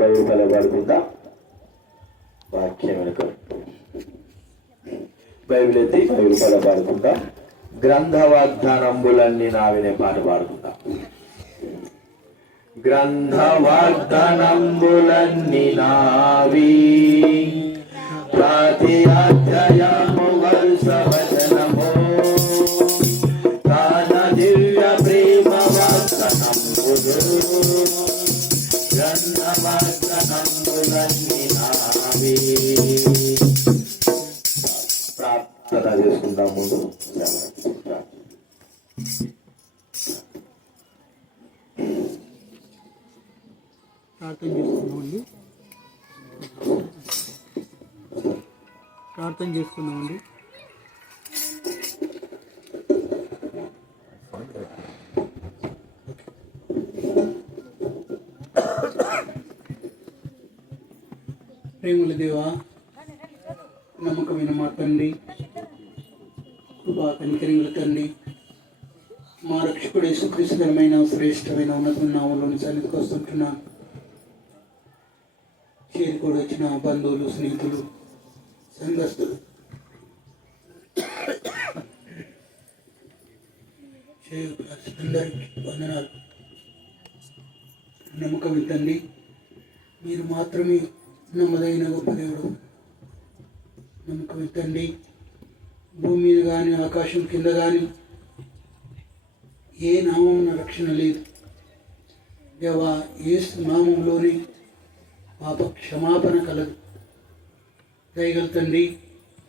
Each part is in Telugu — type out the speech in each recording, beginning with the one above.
బైబిల్ తలబడుకుంటా వాక్యం వెనుక బైబిల్ ఎత్తి బైబిల్ తలబడుకుంటా గ్రంథ వాగ్దానంబులన్నీ నావినే పాట పాడుకుంటా. గ్రంథ వాగ్దానంబులన్నీ నావి ప్రతి అధ్యాయము వరుస వచనము తన దివ్య ప్రేమ వాగ్దానంబులు గ్రంథ వాగ్దానంబులన్నీ నావి. ప్రార్థన చేసుకుంటాం. ముందు ప్రార్థన చేస్తున్నామండి. ప్రేమల దేవా, నమ్మకమైన మా తండ్రి, కృపా కనికరింగుల తండ్రి, మా రక్షకుడు యేసుక్రీస్తుకరమైన శ్రేష్టమైన ఉన్నత నామములోని సన్నిధికి వస్తుంటున్నాను. చేరుకోడు వచ్చిన బంధువులు, స్నేహితులు, సంఘస్థులు అందరికీ వందనాలు. నమ్మకం తండ్రి, మీరు మాత్రమే నమ్మదైన గొప్ప దేవుడు. నమ్మకం తండ్రి, భూమి మీద కానీ ఆకాశం కింద కానీ ఏ నామమున రక్షణ లేదు దేవా. యేసు నామంలోనే పాప క్షమాపణ కలదు. దయగల తండ్రి,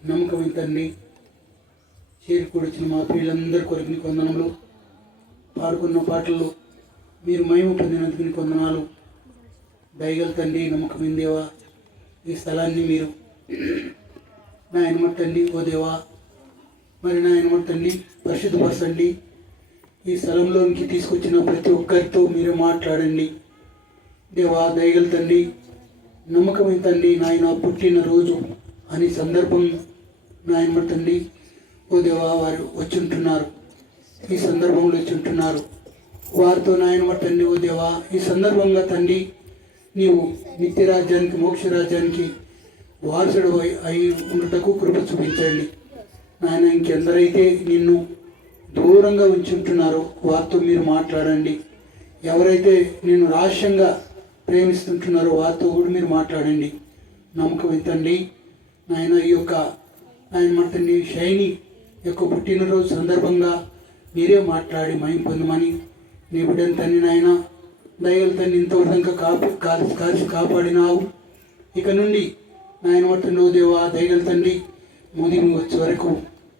నమ్మకం తండ్రి, చేరుకూడొచ్చిన మా ప్రియులందరి కొరకు నీకు వందనములు. పాడుకున్న పాటల్లో మీరు మహిమ పొందినందుకు నీకు వందనాలు. దయగల తండ్రి, నమ్మకమైన దేవా, ఈ స్థలాన్ని మీరు నాయన తండ్రి ఓ దేవా, మరి నాయన తండ్రి పరిశుద్ధపరచండి. ఈ స్థలంలోనికి తీసుకొచ్చిన ప్రతి ఒక్కరితో మీరు మాట్లాడండి దేవా. దయగల తండ్రి, నమ్మకమైన తండ్రి, నాయన పుట్టినరోజు అని సందర్భం నాయన తండ్రి ఓ దేవా వారు వచ్చుంటున్నారు, ఈ సందర్భంలో వచ్చుంటున్నారు. వారితో నాయన తండ్రి ఓ దేవా, ఈ సందర్భంగా తండ్రి నీవు నిత్యరాజ్యానికి మోక్షరాజ్యానికి వారసుడు అయి ఉండుటకు కృప చూపించండి నాయన. ఇంకెందరైతే నిన్ను దూరంగా ఉంచుంటున్నారో వారితో మీరు మాట్లాడండి. ఎవరైతే నేను రహస్యంగా ప్రేమిస్తుంటున్నారో వారితో కూడా మీరు మాట్లాడండి. నమ్మకం తండ్రి నాయన, ఈ యొక్క ఆయన తండ్రి షైని యొక్క పుట్టినరోజు సందర్భంగా మీరే మాట్లాడి మహిమ పొందమని నీ బిడ్డను తండ్రి నాయన దయగల తండ్రి ఇంతవరకు కాల్చి కాపాడినావు. ఇక నుండి నాయన తండ్రి దేవా దయగల తండ్రి ముదిమి వచ్చే వరకు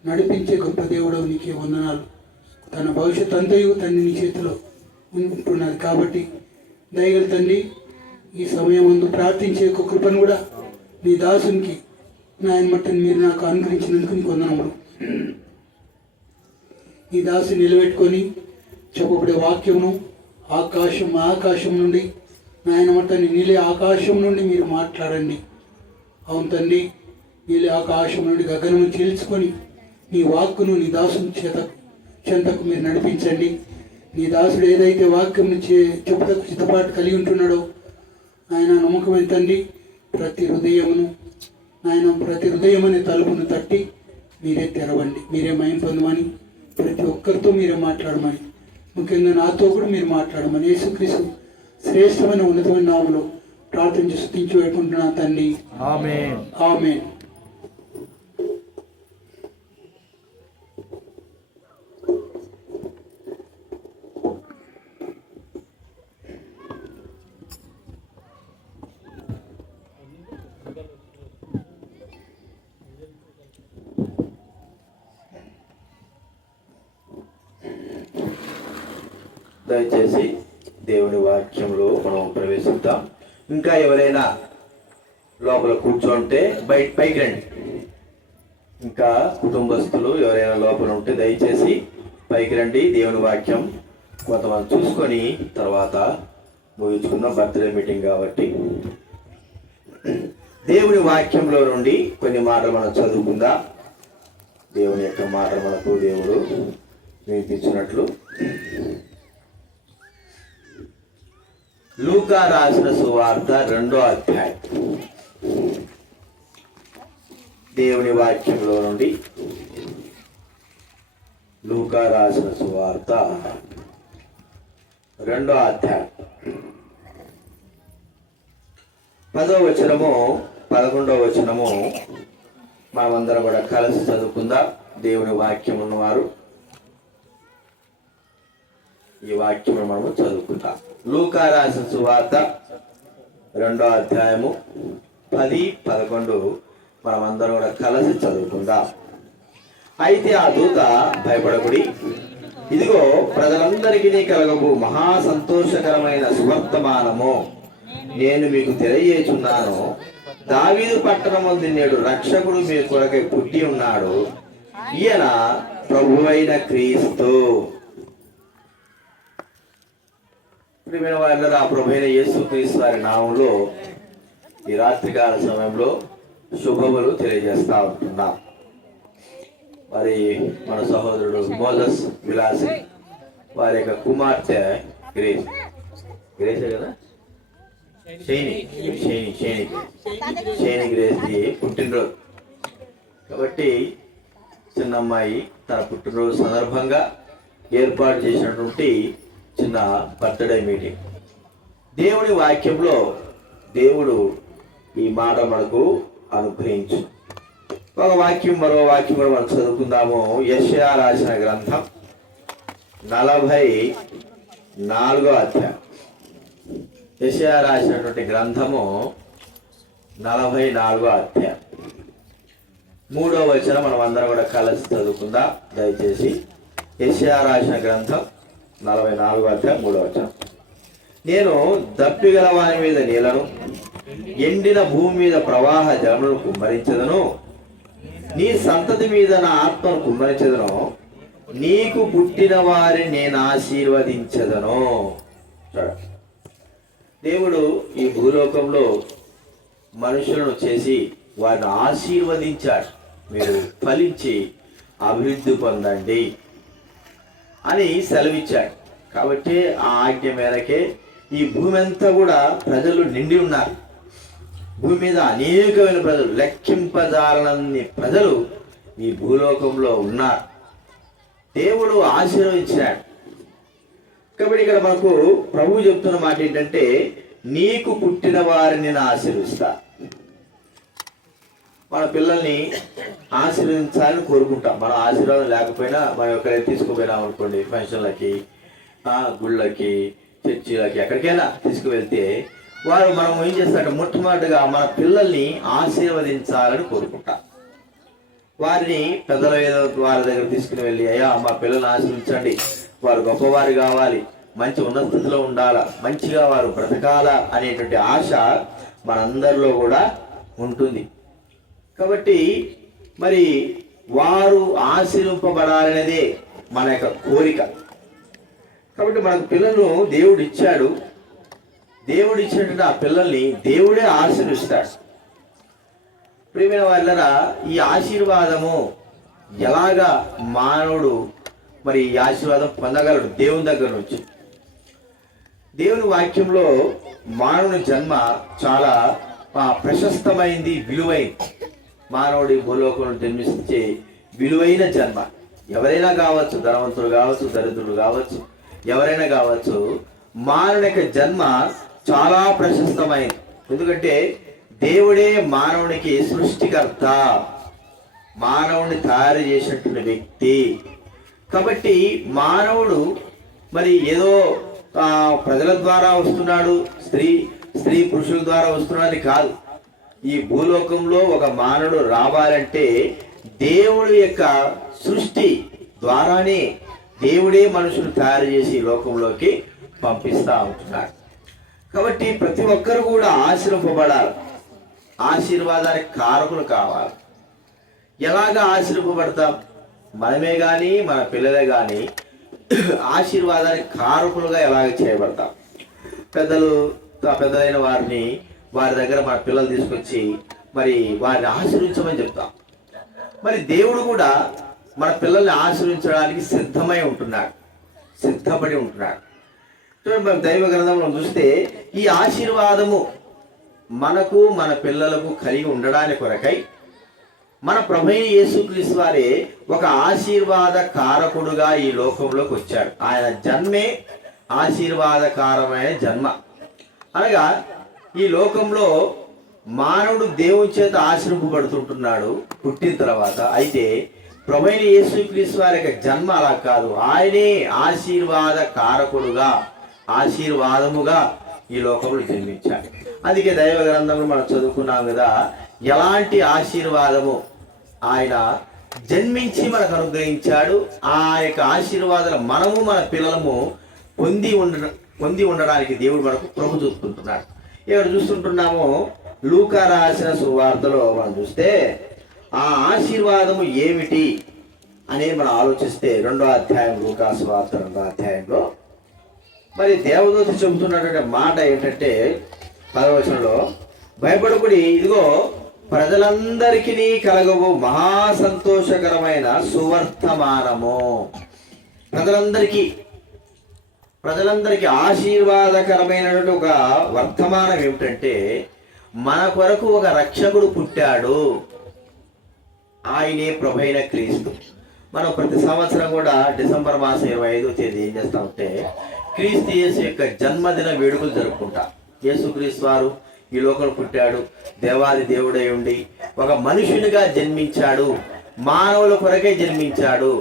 నడిపించే గొప్ప దేవుడు నీకే వందనాలు. తన భవిష్యత్ అంతయు తండ్రి నీ చేతిలో ఉంటున్నది కాబట్టి దయగల తండ్రి ఈ సమయం ముందు ప్రార్థించే ఒక కృపను కూడా నీ దాసునికి నాయన మట్టని మీరు నాకు అనుగ్రహించినందుకు నీకు వందనములు. ఈ దాసు నిలబెట్టుకొని చెప్పబడే వాక్యమును ఆకాశం నుండి నాయన మట్టని నీలే ఆకాశం నుండి మీరు మాట్లాడండి. అవును తండ్రి, నీలే ఆకాశం నుండి గగనము చీల్చుకొని నీ వాక్కును నీ దాసుని చెంతకు మీరు నడిపించండి. నీ దాసుడు ఏదైతే వాక్యం చెప్పుటకు సిద్ధపాటు కలిగి ఉంటున్నాడో ఆయన నమ్మకమైన తండ్రి ప్రతి హృదయమనే తలుపును తట్టి మీరే తెరవండి, మీరే మహిమ పొందమని, ప్రతి ఒక్కరితో మీరే మాట్లాడమని, ముఖ్యంగా నాతో కూడా మీరు మాట్లాడమని యేసుక్రీస్తు శ్రేష్టమైన ఉన్నతమైన నామములో ప్రార్థించి స్తుతించి వేడుకుంటున్నా తండ్రి, ఆమేన్ ఆమేన్. దయచేసి దేవుని వాక్యంలో మనం ప్రవేశిద్దాం. ఇంకా ఎవరైనా లోపల కూర్చోంటే పైకి రండి. ఇంకా కుటుంబస్తులు ఎవరైనా లోపల ఉంటే దయచేసి పైకి రండి. దేవుని వాక్యం కొంతమంది చూసుకొని తర్వాత ముగించుకుందాం. బర్త్డే మీటింగ్ కాబట్టి దేవుని వాక్యంలో నుండి కొన్ని మాటలు మనం చదువుకుందాం. దేవుని యొక్క మాటలు మనకు దేవుడు వినిపించినట్లు లూకా రాసిన సువార్త 2వ అధ్యాయం దేవుని వాక్యంలో నుండి లూకా రాసిన సువార్త 2వ అధ్యాయం 10వ వచనము 11వ వచనము మనమందరం కూడా కలిసి చదువుకుందాం. దేవుని వాక్యం ఉన్నవారు ఈ వాక్యం మనము చదువుకుందాం. లూకా రాసిన సువార్త 2వ అధ్యాయము 10, 11 మనమందరం కూడా కలిసి చదువుకుందాం. అయితే ఆ దూత భయపడకుడి, ఇదిగో ప్రజలందరికీ కలగబో మహా సంతోషకరమైన సువర్తమానము నేను మీకు తెలియజేస్తున్నాను. దావీదు పట్టణమందు నేడు రక్షకుడు మీ కొరకై పుట్టి ఉన్నాడు, ఈయన ప్రభువైన క్రీస్తు. ప్రియమైన వారందరూ, ఆ ప్రభువైన యేసుక్రీస్తు వారి నామంలో ఈ రాత్రికాల సమయంలో శుభములు తెలియజేస్తా ఉంటున్నాం. మరి మన సహోదరుడు మోజస్ విలాసి వారి యొక్క కుమార్తె గ్రేసే కదా షేని గ్రేస్ది పుట్టినరోజు కాబట్టి చిన్న అమ్మాయి తన పుట్టినరోజు సందర్భంగా ఏర్పాటు చేసినటువంటి చిన్న బర్త్డే మీటింగ్. దేవుని వాక్యంలో దేవుడు ఈ మాట మనకు అనుగ్రహించు. ఒక వాక్యం మరో వాక్యం కూడా మనం చదువుకుందాము. యెషయా రాసిన గ్రంథం 44వ అధ్యాయం. యెషయా రాసినటువంటి గ్రంథము 44వ అధ్యాయం 3వ వచనం మనం అందరం కూడా కలిసి చదువుకుందాం. దయచేసి యెషయా రాసిన గ్రంథం 44వ అధ్యాయం 3వ వచనం. నేను దప్పిగల వాని మీద నీళ్లను, ఎండిన భూమి మీద ప్రవాహ జలములను కుమ్మరించదను. నీ సంతతి మీద నా ఆత్మను కుమ్మరించదను. నీకు పుట్టిన వారిని నేను ఆశీర్వదించదను. దేవుడు ఈ భూలోకంలో మనుషులను చేసి వారిని ఆశీర్వదించాడు. మీరు ఫలించి అభివృద్ధి పొందండి అని సెలవిచ్చాడు. కాబట్టి ఆ ఆజ్ఞ మేరకే ఈ భూమి అంతా కూడా ప్రజలు నిండి ఉన్నారు. భూమి మీద అనేకమైన ప్రజలు, లెక్కింపజాలనన్ని ప్రజలు ఈ భూలోకంలో ఉన్నారు. దేవుడు ఆశీర్వదించాడు. కాబట్టి ఇక్కడ మనకు ప్రభువు చెప్తున్న మాట ఏంటంటే, నీకు పుట్టిన వారిని నేను ఆశీర్వదిస్తా. మన పిల్లల్ని ఆశీర్వదించాలని కోరుకుంటాం. మన ఆశీర్వాదం లేకపోయినా మనం ఎక్కడైనా తీసుకుపోయినాం అనుకోండి, ఫంక్షన్లకి, గుళ్ళకి, చర్చిలకి, ఎక్కడికైనా తీసుకువెళ్తే వారు మనం ఏం చేస్తారంటే మొట్టమొదటిగా మన పిల్లల్ని ఆశీర్వదించాలని కోరుకుంటాం. వారిని పెద్దల వారి దగ్గర తీసుకుని వెళ్ళి, అయ్యా మా పిల్లల్ని ఆశీర్వించండి, వారు గొప్పవారు కావాలి, మంచి ఉన్నత స్థితిలో ఉండాలా, మంచిగా వారు బ్రతకాలా అనేటువంటి ఆశ మనందరిలో కూడా ఉంటుంది. కాబట్టి మరి వారు ఆశీర్వింపబడాలనేదే మన యొక్క కోరిక. కాబట్టి మనకు పిల్లలు దేవుడు ఇచ్చాడు. దేవుడు ఇచ్చినటువంటి ఆ పిల్లల్ని దేవుడే ఆశీర్విస్తాడు. ప్రియమైన వాళ్ళరా, ఈ ఆశీర్వాదము ఎలాగా మానవుడు మరి ఈ ఆశీర్వాదం పొందగలడు దేవుని దగ్గర నుంచి? దేవుని వాక్యంలో మానవుని జన్మ చాలా ప్రశస్తమైంది, విలువైంది. మానవుడి భూలోకంలో జన్మించే విలువైన జన్మ. ఎవరైనా కావచ్చు, ధనవంతుడు కావచ్చు, దరిద్రుడు కావచ్చు, ఎవరైనా కావచ్చు, మానవుని యొక్క జన్మ చాలా ప్రశస్తమైంది. ఎందుకంటే దేవుడే మానవునికి సృష్టికర్త, మానవుని తయారు చేసినటువంటి వ్యక్తి. కాబట్టి మానవుడు మరి ఏదో ప్రజల ద్వారా వస్తున్నాడు, స్త్రీ పురుషుల ద్వారా వస్తున్నాడు కాదు. ఈ భూలోకంలో ఒక మానవుడు రావాలంటే దేవుడి యొక్క సృష్టి ద్వారానే దేవుడే మనుషులు తయారు చేసి లోకంలోకి పంపిస్తూ ఉంటున్నాడు. కాబట్టి ప్రతి ఒక్కరు కూడా ఆశీర్వపడాలి, ఆశీర్వాదానికి కారకులు కావాలి. ఎలాగా ఆశీర్వపడతాం? మనమే కానీ మన పిల్లలే కానీ ఆశీర్వాదానికి కారకులుగా ఎలాగ చేయబడతాం? పెద్దలైన వారిని వారి దగ్గర మన పిల్లలు తీసుకొచ్చి మరి వారిని ఆశీర్వించమని చెప్తాం. మరి దేవుడు కూడా మన పిల్లల్ని ఆశీర్వించడానికి సిద్ధపడి ఉంటున్నాడు. మనం దైవ గ్రంథంలో చూస్తే ఈ ఆశీర్వాదము మనకు మన పిల్లలకు కలిగి ఉండడానికి కొరకై మన ప్రభువైన యేసుక్రీస్తు వారే ఒక ఆశీర్వాద కారకుడుగా ఈ లోకంలోకి వచ్చాడు. ఆయన జన్మే ఆశీర్వాదకారమైన జన్మ. అనగా ఈ లోకంలో మానవుడు దేవుని చేత ఆశీర్వపడుతుంటున్నాడు పుట్టిన తర్వాత. అయితే ప్రభువైన యేసుక్రీస్తు వారి యొక్క జన్మ అలా కాదు. ఆయనే ఆశీర్వాద కారకుడుగా, ఆశీర్వాదముగా ఈ లోకంలో జన్మించాడు. అందుకే దైవ గ్రంథంలో మనం చదువుకున్నాం కదా, ఎలాంటి ఆశీర్వాదము ఆయన జన్మించి మనకు అనుగ్రహించాడు. ఆ యొక్క ఆశీర్వాదాలు మనము మన పిల్లలము పొంది ఉండడానికి దేవుడు మనకు ప్రభు చూసుకుంటున్నాడు. ఇక్కడ చూస్తుంటున్నాము లూకా రాసిన సువార్తలో మనం చూస్తే ఆ ఆశీర్వాదము ఏమిటి అనేది మనం ఆలోచిస్తే 2వ అధ్యాయం, లూకా సువార్త 2వ అధ్యాయంలో మరి దేవదూత చెబుతున్నటువంటి మాట ఏంటంటే 10వ వచనంలో, భయపడకుడి, ఇదిగో ప్రజలందరికీ కలగవు మహా సంతోషకరమైన సువర్తమానము. ప్రజలందరికీ ఆశీర్వాదకరమైనటువంటి ఒక వర్తమానం ఏమిటంటే, మన కొరకు ఒక రక్షకుడు పుట్టాడు, ఆయనే ప్రభువైన క్రీస్తు. మనం ప్రతి సంవత్సరం కూడా డిసెంబర్ మాసం 25వ తేదీ ఏం చేస్తామంటే క్రీస్తు యేసు యొక్క జన్మదిన వేడుకలు జరుపుకుంటాం. యేసుక్రీస్తు వారు ఈ లోకంలో పుట్టాడు, దేవాది దేవుడై ఉండి ఒక మనుషునిగా జన్మించాడు, మానవుల కొరకే జన్మించాడు,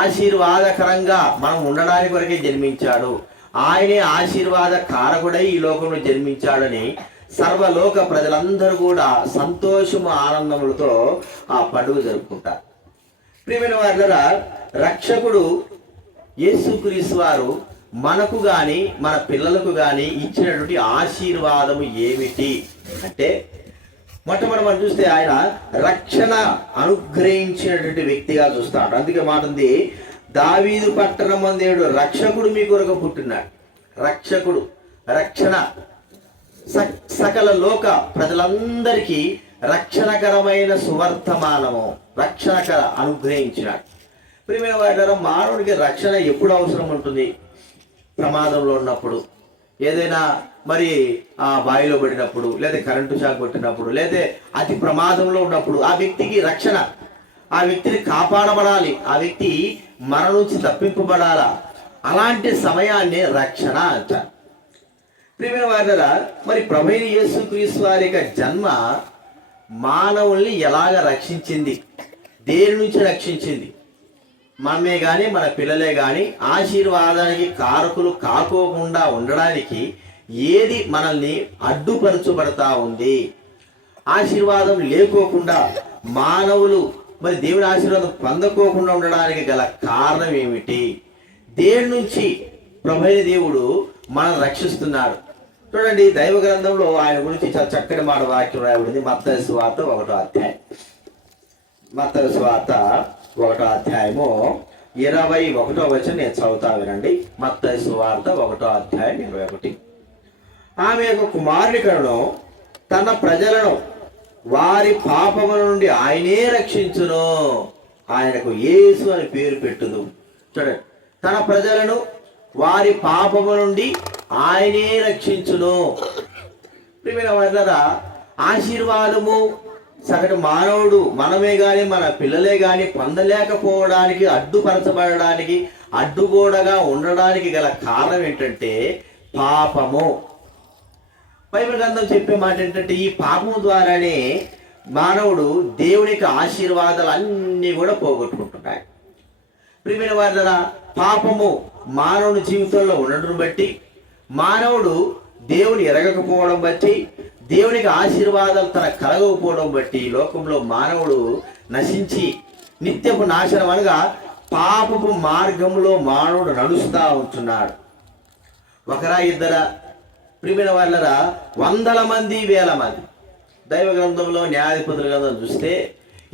ఆశీర్వాదకరంగా మనం ఉండడానికి కొరకే జన్మించాడు, ఆయనే ఆశీర్వాద కారకుడై ఈ లోకంలో జన్మించాడని సర్వలోక ప్రజలందరూ కూడా సంతోషము ఆనందములతో ఆ పండుగ జరుపుకుంటారు. ప్రియమైన వారులారా, రక్షకుడు యేసుక్రీస్తు వారు మనకు కానీ మన పిల్లలకు కానీ ఇచ్చినటువంటి ఆశీర్వాదము ఏమిటి అంటే, మొట్టమొదటి మనం చూస్తే ఆయన రక్షణ అనుగ్రహించినటువంటి వ్యక్తిగా చూస్తాడు. అందుకే మాట ఉంది, దావీదు పట్టణమందేడు రక్షకుడు మీ కొరకు పుట్టినాడు. రక్షకుడు, రక్షణ, సకల లోక ప్రజలందరికీ రక్షణకరమైన సువర్తమానము, రక్షణకర అనుగ్రహించినాడు. ప్రియమైన వారు, మానవుడికి రక్షణ ఎప్పుడు అవసరం ఉంటుంది? ప్రమాదంలో ఉన్నప్పుడు, ఏదైనా మరి ఆ బావిలో పడినప్పుడు, లేదా కరెంటు షాక్ కొట్టినప్పుడు, లేదా అతి ప్రమాదంలో ఉన్నప్పుడు ఆ వ్యక్తికి రక్షణ, ఆ వ్యక్తిని కాపాడబడాలి, ఆ వ్యక్తి మరణం నుంచి తప్పింపబడాలా. అలాంటి సమయాన్ని రక్షణ అంటారు. ప్రియమైన వారులారా, మరి ప్రభువైన యేసుక్రీస్తు వారి యొక్క జన్మ మానవుల్ని ఎలాగ రక్షించింది, దేని నుంచి రక్షించింది? మనమే కానీ మన పిల్లలే కానీ ఆశీర్వాదానికి కారకులు కాకోకుండా ఉండడానికి ఏది మనల్ని అడ్డుపరచబడతా ఉంది? ఆశీర్వాదం లేకోకుండా మానవులు మరి దేవుని ఆశీర్వాదం పొందకోకుండా ఉండడానికి గల కారణం ఏమిటి? దేని నుంచి ప్రభువైన దేవుడు మనం రక్షిస్తున్నాడు? చూడండి, దైవ గ్రంథంలో ఆయన గురించి చాలా చక్కటి మాట వాక్యం రాయబడింది. మత్తయి సువార్త 1వ అధ్యాయం, మత్తయి సువార్త 1వ అధ్యాయము 21వ వచనం నేను చదువుతా వినండి. మత్తయి సువార్త 1వ అధ్యాయం 21. ఆమె యొక్క కుమారుని కనును తన ప్రజలను వారి పాపముల నుండి ఆయనే రక్షించును, ఆయనకు యేసు అని పేరు పెట్టుదు. చూడండి, తన ప్రజలను వారి పాపము నుండి ఆయనే రక్షించును. ప్రియమైన వారులారా, ఆశీర్వాదము సగటు మానవుడు మనమే కానీ మన పిల్లలే కానీ పొందలేకపోవడానికి, అడ్డుపరచబడడానికి, అడ్డుగోడగా ఉండడానికి గల కారణం ఏంటంటే పాపము. బైబిల్ గ్రంథం చెప్పే మాట ఏంటంటే, ఈ పాపము ద్వారానే మానవుడు దేవునికి ఆశీర్వాదాలు అన్నీ కూడా పోగొట్టుకుంటున్నాడు. ప్రియమైన వారులారా, పాపము మానవుని జీవితంలో ఉండడం బట్టి, మానవుడు దేవుని ఎరగకపోవడం బట్టి, దేవునికి ఆశీర్వాదాలు తన కలగకపోవడం బట్టి ఈ లోకంలో మానవుడు నశించి నిత్యపు నాశనం అనగా పాపపు మార్గంలో మానవుడు నడుస్తూ ఉంటున్నాడు. ఒకరా ఇద్దరా? ప్రియమైన వాళ్ళరా, వందల మంది, వేల మంది. దైవ గ్రంథంలో న్యాయాధిపతుల గ్రంథం చూస్తే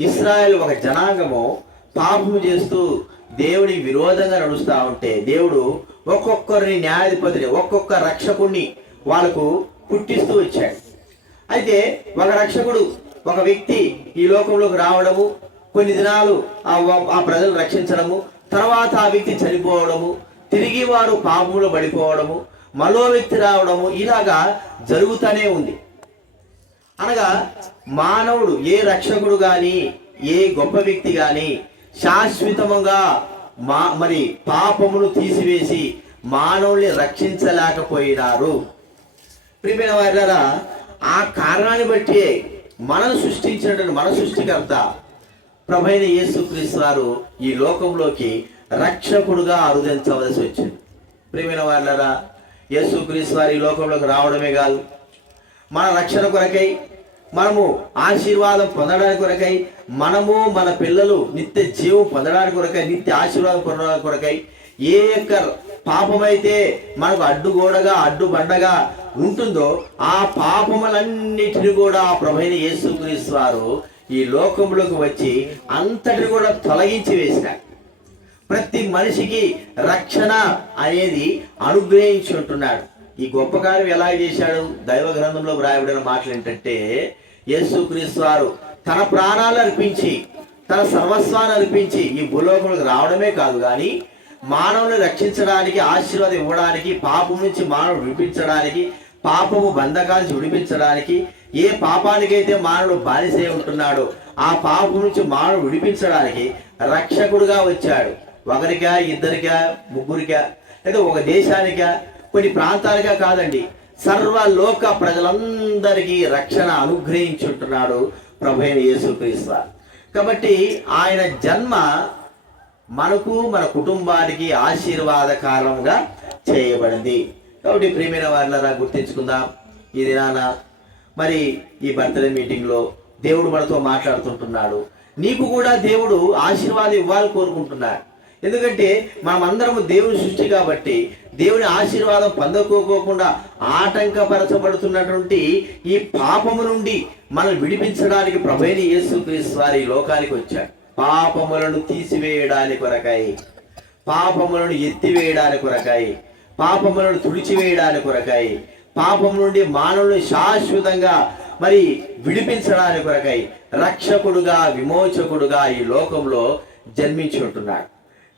ఇశ్రాయేలు ఒక జనాంగము పాపము చేస్తూ దేవుడికి విరోధంగా నడుస్తూ ఉంటే దేవుడు ఒక్కొక్కరిని న్యాయాధిపతిని, ఒక్కొక్క రక్షకుడిని వాళ్ళకు పుట్టిస్తూ వచ్చాడు. అయితే ఒక రక్షకుడు, ఒక వ్యక్తి ఈ లోకంలోకి రావడము, కొన్ని దినాలు ఆ ప్రజలు రక్షించడము, తర్వాత ఆ వ్యక్తి చనిపోవడము, తిరిగి వారు పాపంలో పడిపోవడము, మరో వ్యక్తి రావడము, ఇలాగా జరుగుతూనే ఉంది. అనగా మానవుడు, ఏ రక్షకుడు కానీ ఏ గొప్ప వ్యక్తి కానీ శాశ్వతముగా మరి పాపమును తీసివేసి మానవుల్ని రక్షించలేకపోయినారు. ప్రియమైన వారులారా, ఆ కారణాన్ని బట్టి మనను సృష్టించినటువంటి మన సృష్టికర్త ప్రభువైన యేసుక్రీస్తు వారు ఈ లోకంలోకి రక్షకుడుగా అరుదించవలసి వచ్చింది. ప్రియమైన వారులారా, యేసుక్రీస్తు వారు ఈ లోకంలోకి రావడమే కాదు, మన రక్షణ కొరకై, మనము ఆశీర్వాదం పొందడానికి కొరకై, మనము మన పిల్లలు నిత్య జీవం పొందడానికి కొరకై, నిత్య ఆశీర్వాదం పొందడానికి కొరకై, ఏ యొక్క పాపమైతే మనకు అడ్డుగోడగా అడ్డుబండగా ఉంటుందో ఆ పాపములన్నిటిని కూడా ప్రభువైన యేసుక్రీస్తు వారు ఈ లోకంలోకి వచ్చి అంతటిని కూడా తొలగించి వేసినారు. ప్రతి మనిషికి రక్షణ అనేది అనుగ్రహించి ఉంటున్నాడు. ఈ గొప్ప కార్యం ఎలా చేశాడు? దైవ గ్రంథంలో వ్రాయబడిన మాటలు ఏంటంటే, యేసుక్రీస్తు వారు తన ప్రాణాలు అర్పించి, తన సర్వస్వాన్ని అర్పించి ఈ భూలోకంలోకి రావడమే కాదు కానీ మానవుని రక్షించడానికి, ఆశీర్వాదం ఇవ్వడానికి, పాపం నుంచి మానవుడు విడిపించడానికి, పాపము బంధకాల నుంచి విడిపించడానికి, ఏ పాపానికైతే మానవుడు బానిసై ఉంటున్నాడో ఆ పాపం నుంచి మానవుడు విడిపించడానికి రక్షకుడుగా వచ్చాడు. ఒకరికా, ఇద్దరికా, ముగ్గురికా, లేదా ఒక దేశానికా, కొన్ని ప్రాంతాలుగా కాదండి, సర్వలోక ప్రజలందరికీ రక్షణ అనుగ్రహించుంటున్నాడు ప్రభువైన యేసుక్రీస్తు. కాబట్టి ఆయన జన్మ మనకు, మన కుటుంబానికి ఆశీర్వాదకారంగా చేయబడింది. కాబట్టి ప్రియమైన వారిలారా, గుర్తించుకుందాం. ఈ దినాన మరి ఈ బర్త్డే మీటింగ్లో దేవుడు మనతో మాట్లాడుతుంటున్నాడు. నీకు కూడా దేవుడు ఆశీర్వాదం ఇవ్వాలని కోరుకుంటున్నాడు. ఎందుకంటే మనమందరము దేవుని సృష్టి కాబట్టి దేవుని ఆశీర్వాదం పొందకోకుండా ఆటంకపరచబడుతున్నటువంటి ఈ పాపము నుండి మనం విడిపించడానికి ప్రభువైన యేసుక్రీస్తు వారి ఈ లోకానికి వచ్చాడు. పాపములను తీసివేయడానికి కొరకై, పాపములను ఎత్తివేయడానికి కొరకై, పాపములను తుడిచివేయడానికి కొరకై, పాపం నుండి మానవుని శాశ్వతంగా మరి విడిపించడానికి కొరకై రక్షకుడుగా, విమోచకుడుగా ఈ లోకంలో జన్మించి ఉంటున్నాడు.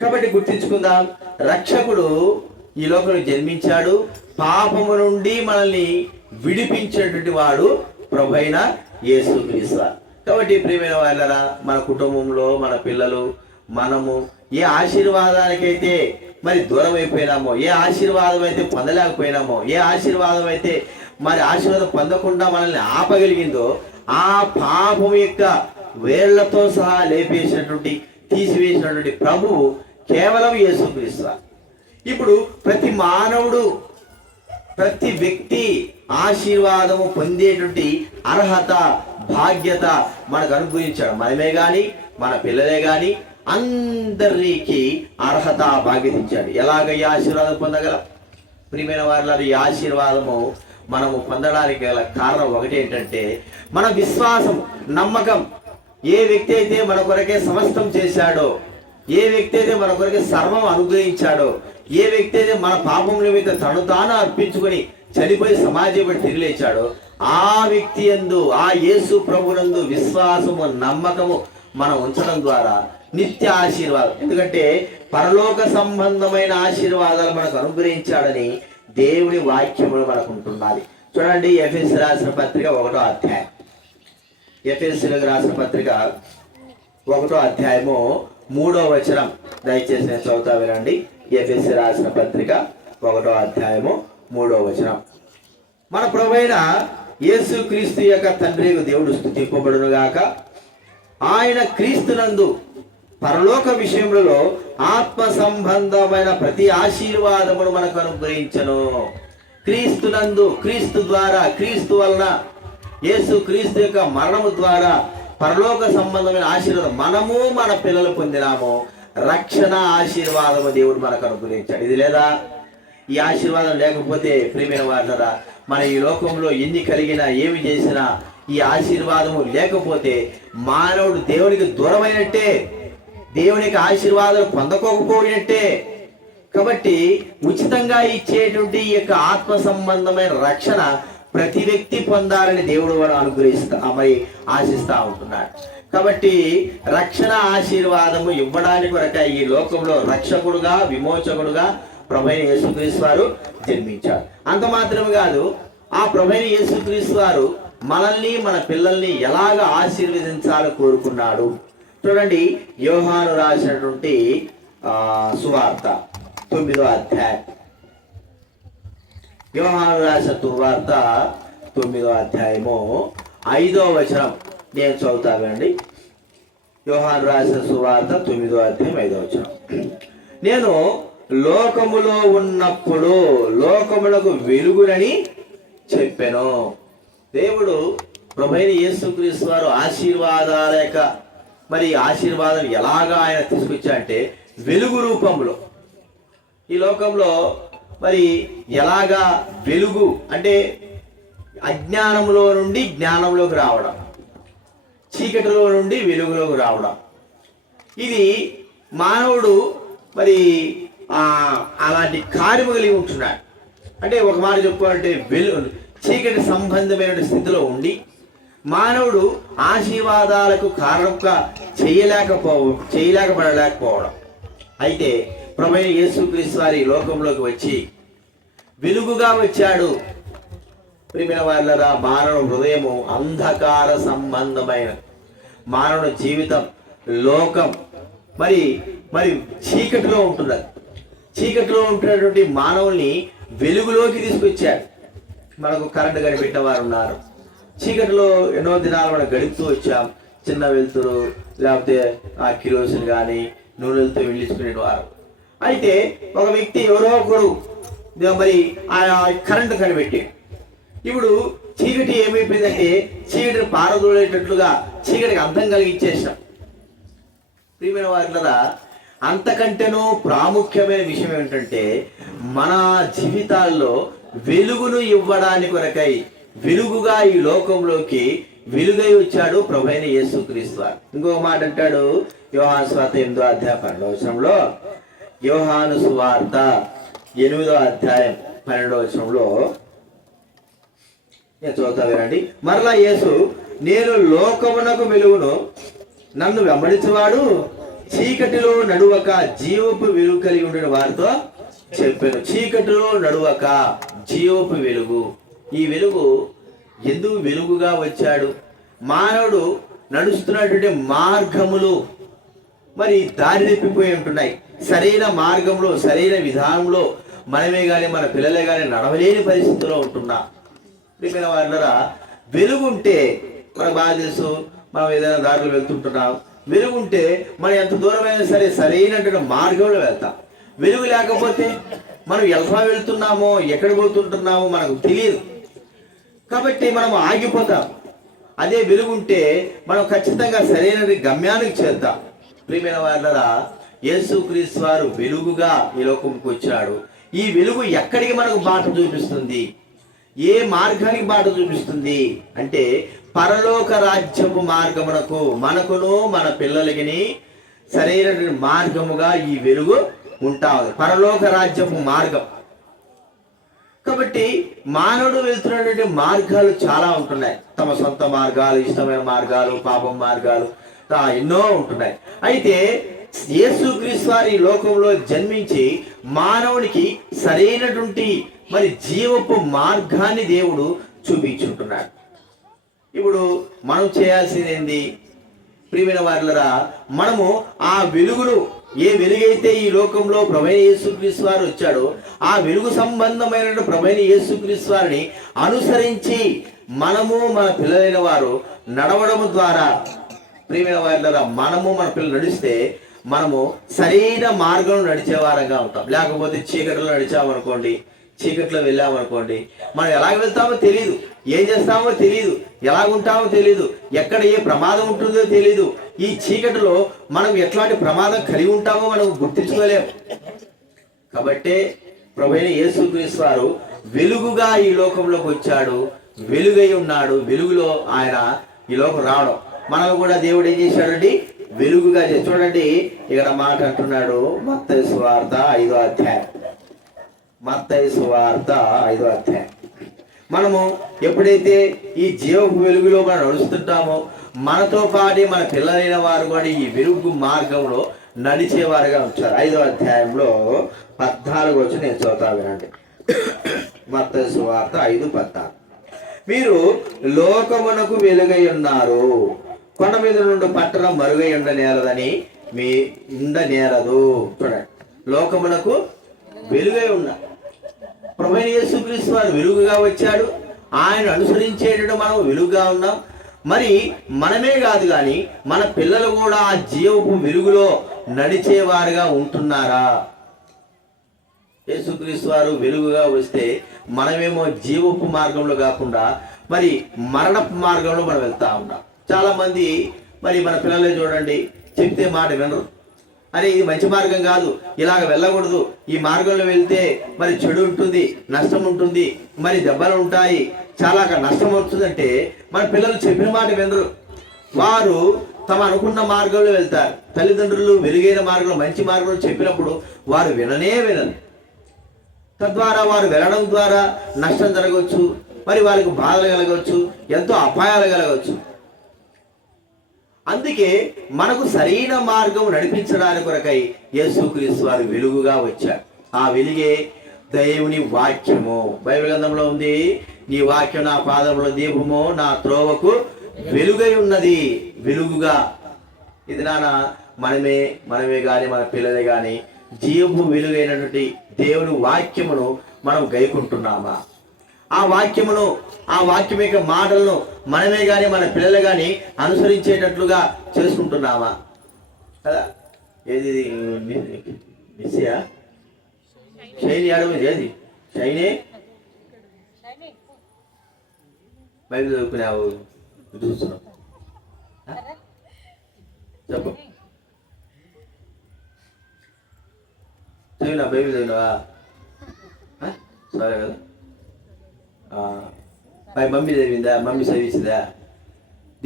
కాబట్టి గుర్తించుకుందాం, రక్షకుడు ఈ లోకంలో జన్మించాడు. పాపము నుండి మనల్ని విడిపించేటువంటి వాడు ప్రభువైన యేసుక్రీస్తు. కాబట్టి ప్రియమైన వాళ్ళరా, మన కుటుంబంలో మన పిల్లలు, మనము ఏ ఆశీర్వాదానికైతే మరి దూరం అయిపోయినామో, ఏ ఆశీర్వాదం అయితే పొందలేకపోయినామో, ఏ ఆశీర్వాదం అయితే మరి ఆశీర్వాదం పొందకుండా మనల్ని ఆపగలిగిందో ఆ పాపం యొక్క వేళ్లతో సహా లేపేసినటువంటి, తీసివేసినటువంటి ప్రభువు కేవలం యేసుక్రీస్తు. ఇప్పుడు ప్రతి మానవుడు, ప్రతి వ్యక్తి ఆశీర్వాదము పొందేటువంటి అర్హత, బాధ్యత మనకు అనుగ్రహించాడు. మనమే కానీ, మన పిల్లలే కానీ అందరికీ అర్హత, బాధ్యత ఇచ్చాడు. ఎలాగ ఈ ఆశీర్వాదం పొందగలం? ప్రియమైన వారిలో ఈ ఆశీర్వాదము మనము పొందడానికి గల కారణం ఒకటి ఏంటంటే మన విశ్వాసం, నమ్మకం. ఏ వ్యక్తి అయితే మన కొరకే సమస్తం చేశాడో, ఏ వ్యక్తి అయితే మన కొరకే సర్వం అనుగ్రహించాడో, ఏ వ్యక్తి అయితే మన పాపం నిమిత్తం తను తాను అర్పించుకొని చనిపోయి సమాజం తిరిగి లేచాడో ఆ వ్యక్తి యందు, ఆ యేసు ప్రభునందు విశ్వాసము, నమ్మకము మనం ఉంచడం ద్వారా నిత్య ఆశీర్వాదం. ఎందుకంటే పరలోక సంబంధమైన ఆశీర్వాదాలు మనకు అనుగ్రహించాడని దేవుని వాక్యములు మనకు ఉంటున్నది. చూడండి, ఎఫెసీయులకు రాసిన పత్రిక 1వ అధ్యాయం, ఎఫెసీయులకు రాసిన పత్రిక 1వ అధ్యాయము 3వ వచనం. దయచేసి నేను చదువుతా వినండి. ఎఫెసీయులకు రాసిన పత్రిక 1వ అధ్యాయము 3వ వచనం. మన ప్రభువైన యేసుక్రీస్తు యొక్క తండ్రి దేవుడు స్తుతింపబడును గాక. ఆయన క్రీస్తునందు పరలోక విషయములలో ఆత్మ సంబంధమైన ప్రతి ఆశీర్వాదమును మనకు అనుగ్రహించను. క్రీస్తునందు, క్రీస్తు ద్వారా, క్రీస్తు వలన, యేసు క్రీస్తు యొక్క మరణము ద్వారా పరలోక సంబంధమైన ఆశీర్వాదం మనము, మన పిల్లలు పొందినాము. రక్షణ ఆశీర్వాదము దేవుడు మనకు అనుగ్రహించాడు. ఇది లేదా? ఈ ఆశీర్వాదం లేకపోతే ప్రియమైన వారులారా, మన ఈ లోకంలో ఎన్ని కలిగినా, ఏమి చేసినా ఈ ఆశీర్వాదము లేకపోతే మానవుడు దేవునికి దూరమైనట్టే, దేవునికి ఆశీర్వాదాలు పొందకోకపోయినట్టే. కాబట్టి ఉచితంగా ఇచ్చేటువంటి ఈ యొక్క ఆత్మ సంబంధమైన రక్షణ ప్రతి వ్యక్తి పొందాలని దేవుడు మరి ఆశిస్తా ఉంటున్నాడు. కాబట్టి రక్షణ ఆశీర్వాదము ఇవ్వడానికి కొరక ఈ లోకంలో రక్షకుడుగా, విమోచకుడుగా ప్రభువైన యేసుక్రీస్తు వారు జన్మించారు. అంత మాత్రమే కాదు, ఆ ప్రభువైన యేసుక్రీస్తు వారు మనల్ని, మన పిల్లల్ని ఎలాగ ఆశీర్వదించాలో కోరుకున్నాడు. చూడండి, యోహాను రాసినటువంటి సువార్త 9వ అధ్యాయం, యోహాను రాసిన సువార్త 9వ అధ్యాయము 5వ వచనం నేను చదువుతానండి. యోహాను రాసిన సువార్త 9వ అధ్యాయం 5వ వచనం. నేను లోకములో ఉన్నప్పుడు లోకములకు వెలుగునని చెప్పాను. దేవుడు ప్రభువైన యేసుక్రీస్తు వారు ఆశీర్వాదాల యొక్క మరి ఆశీర్వాదం ఎలాగా ఆయన తీసుకొచ్చారంటే వెలుగు రూపంలో. ఈ లోకంలో మరి ఎలాగా వెలుగు అంటే అజ్ఞానంలో నుండి జ్ఞానంలోకి రావడం, చీకటిలో నుండి వెలుగులోకి రావడం. ఇది మానవుడు మరి అలాంటి కార్యము కలిగి ఉంటున్నాడు. అంటే ఒక మాట చెప్పుకోవాలంటే చీకటి సంబంధమైన స్థితిలో ఉండి మానవుడు ఆశీర్వాదాలకు కారణంగా చేయలేకపోవడం. అయితే ప్రభువైన యేసుక్రీస్తు వారి లోకంలోకి వచ్చి వెలుగుగా వచ్చాడు. ప్రియమైన వారలారా, మానవ హృదయము అంధకార సంబంధమైన మానవ జీవితం, లోకం మరి మరి చీకటిలో ఉంటున్నది. చీకటిలో ఉంటున్నటువంటి మానవుల్ని వెలుగులోకి తీసుకొచ్చాడు. మనకు కరెంటు కనిపెట్టిన వారు ఉన్నారు. చీకటిలో ఎన్నో దినాలు మనం గడుపుతూ వచ్చాం. చిన్న వెలుతురు లేకపోతే ఆ కిరోసిన్ కానీ నూనెలతో వెలిగించుకునేవారు. అయితే ఒక వ్యక్తి ఎవరో ఒకరు మరి ఆ కరెంటు కనిపెట్టి ఇప్పుడు చీకటి ఏమైపోయిందంటే చీకటిని పారదోలేటట్లుగా చీకటికి అర్థం కలిగించేసాం. ప్రియమైన వారిలా అంతకంటేనూ ప్రాముఖ్యమైన విషయం ఏంటంటే మన జీవితాల్లో వెలుగును ఇవ్వడానికి కొరకై వెలుగుగా ఈ లోకంలోకి వెలుగై వచ్చాడు ప్రభువైన యేసుక్రీస్తు వారు. ఇంకొక మాట అంటాడు యోహాను సువార్త 8వ అధ్యాయం 12వ వచనంలో, యోహాను సువార్త 8వ అధ్యాయం 12వ వచనంలో నేను చదువుతా వినండి. మరలా యేసు, నేను లోకమునకు వెలుగును, నన్ను వెంబడించువాడు చీకటిలో నడువక జీవపు వెలుగు కలిగి ఉండిన వారితో చెప్పాను. చీకటిలో నడువక జీవపు వెలుగు. ఈ వెలుగు ఎందుకు వెలుగుగా వచ్చాడు? మానవుడు నడుస్తున్నటువంటి మార్గములు మరి దారి తప్పిపోయి ఉంటున్నాయి. సరైన మార్గంలో సరైన విధానంలో మనమే కానీ మన పిల్లలే కానీ నడవలేని పరిస్థితిలో ఉంటున్నా. ప్రియమైన వారులారా, వెలుగుంటే మనకు బాగా తెలుసు, మనం ఏదైనా దారిలో వెళ్తుంటున్నాం. వెలుగుంటే మనం ఎంత దూరమైనా సరే సరైనటువంటి మార్గంలో వెళ్తాం. వెలుగు లేకపోతే మనం ఎలా వెళ్తున్నామో ఎక్కడ పోతుంటున్నామో మనకు తెలియదు. కాబట్టి మనం ఆగిపోతాం. అదే వెలుగుంటే మనం ఖచ్చితంగా సరైన గమ్యానికి చేరుతాం. ప్రియమైన వారులారా, యేసుక్రీస్తు వారు వెలుగుగా ఈ లోకంకి వచ్చాడు. ఈ వెలుగు ఎక్కడికి మనకు బాట చూపిస్తుంది? ఏ మార్గానికి బాట చూపిస్తుంది అంటే పరలోక రాజ్యపు మార్గమునకు మనకును మన పిల్లలకి సరైన మార్గముగా ఈ వెలుగు ఉంటా ఉంది. పరలోక రాజ్యపు మార్గం. కాబట్టి మానవుడు వెళ్తున్నటువంటి మార్గాలు చాలా ఉంటున్నాయి. తమ సొంత మార్గాలు, ఇష్టమైన మార్గాలు, పాపం మార్గాలు ఎన్నో ఉంటున్నాయి. అయితే యేసుక్రీస్తు వారి లోకంలో జన్మించి మానవునికి సరైనటువంటి మరి జీవపు మార్గాన్ని దేవుడు చూపించుంటున్నాడు. ఇప్పుడు మనం చేయాల్సింది ఏంది? ప్రియమైన వారులరా, మనము ఆ వెలుగును, ఏ వెలుగైతే ఈ లోకంలో ప్రభువైన యేసుక్రీస్తు వారు వచ్చాడో ఆ వెలుగు సంబంధమైన ప్రభువైన యేసుక్రీస్తు వారిని అనుసరించి మనము మన పిల్లలైన వారు నడవడము ద్వారా, ప్రియమైన వారులరా, మనము మన పిల్లలు నడిస్తే మనము సరైన మార్గంలో నడిచే వారంగా ఉంటాం. లేకపోతే చీకటిలో నడిచామనుకోండి, చీకట్లో వెళ్ళామనుకోండి, మనం ఎలాగ వెళ్తామో తెలియదు, ఏం చేస్తామో తెలియదు, ఎలాగుంటామో తెలియదు, ఎక్కడ ఏ ప్రమాదం ఉంటుందో తెలియదు. ఈ చీకటిలో మనం ఎట్లాంటి ప్రమాదం కలిగి ఉంటామో మనం గుర్తించుకోలేము. కాబట్టే ప్రభువైన యేసుక్రీస్తు వారు వెలుగుగా ఈ లోకంలోకి వచ్చాడు, వెలుగై ఉన్నాడు. వెలుగులో ఆయన ఈ లోకం రావడం, మనల్ని కూడా దేవుడు ఏం చేశాడండి? వెలుగుగా చేసి. చూడండి, ఇక్కడ మాట అంటున్నాడు మత్తయి సువార్త 5వ అధ్యాయం. మత్తయి సువార్త 5వ అధ్యాయం. మనము ఎప్పుడైతే ఈ జీవపు వెలుగులో మనం నడుస్తుంటామో మనతో పాటు మన పిల్లలైన వారు కూడా ఈ వెలుగు మార్గంలో నడిచేవారుగా ఉంటారు. 5వ అధ్యాయంలో 14 వచ్చి నేను చదువుతా వినండి. మత్తయి సువార్త 5:14. మీరు లోకమునకు వెలుగై ఉన్నారు, కొండ మీద నుండి పట్టణం మరుగై ఉండనేరదని మీ ఉండనేరదు. చూడండి, లోకమునకు వెలుగై ఉన్నా. ప్రభువైన యేసుక్రీస్తు వారు వెలుగుగా వచ్చాడు. ఆయన అనుసరించేటట్టు మనం వెలుగుగా ఉన్నాం. మరి మనమే కాదు కానీ మన పిల్లలు కూడా ఆ జీవపు వెలుగులో నడిచేవారుగా ఉంటున్నారా? యేసుక్రీస్తు వారు వెలుగుగా వస్తే మనమేమో జీవపు మార్గంలో కాకుండా మరి మరణపు మార్గంలో మనం వెళ్తా ఉన్నాం. చాలా మంది మరి మన పిల్లలే చూడండి, చెప్తే మాట వినరు. అరే, ఇది మంచి మార్గం కాదు, ఇలాగ వెళ్ళకూడదు, ఈ మార్గంలో వెళ్తే మరి చెడు ఉంటుంది, నష్టం ఉంటుంది, మరి దెబ్బలు ఉంటాయి, చాలా నష్టం వస్తుందంటే మన పిల్లలు చెప్పిన మాట వినరు. వారు తమ అనుకున్న మార్గంలో వెళ్తారు. తల్లిదండ్రులు వెలుగైన మార్గంలో, మంచి మార్గంలో చెప్పినప్పుడు వారు వినరు. తద్వారా వారు వెళ్ళడం ద్వారా నష్టం జరగవచ్చు, మరి వారికి బాధలు కలగవచ్చు, ఎంతో అపాయాలు కలగవచ్చు. అందుకే మనకు సరైన మార్గం నడిపించడానికి కొరకై యేసుక్రీస్తు వారు వెలుగుగా వచ్చారు. ఆ వెలుగే దేవుని వాక్యము. బైబిల్ గ్రంథంలో ఉంది, నీ వాక్యం నా పాదముల దీపము, నా త్రోవకు వెలుగై ఉన్నది. వెలుగుగా ఇది నాన్న మనమే కానీ మన పిల్లలే కానీ జీవపు వెలుగైనటువంటి దేవుని వాక్యమును మనం గైకుంటున్నామా? ఆ వాక్యం యొక్క మాటలను మనమే కానీ మన పిల్లలు కానీ అనుసరించేటట్లుగా చేసుకుంటున్నామా కదా? ఏది మిస్సియా శైలి అడుగుది, ఏది శైనే బయట చదువుకున్నావు చూస్తున్నావు చెప్పు. చదివినా బైబిల్ చదివినావా? సరే కదా. మమ్మీ చదివిందా? మమ్మీ చదివించిందా?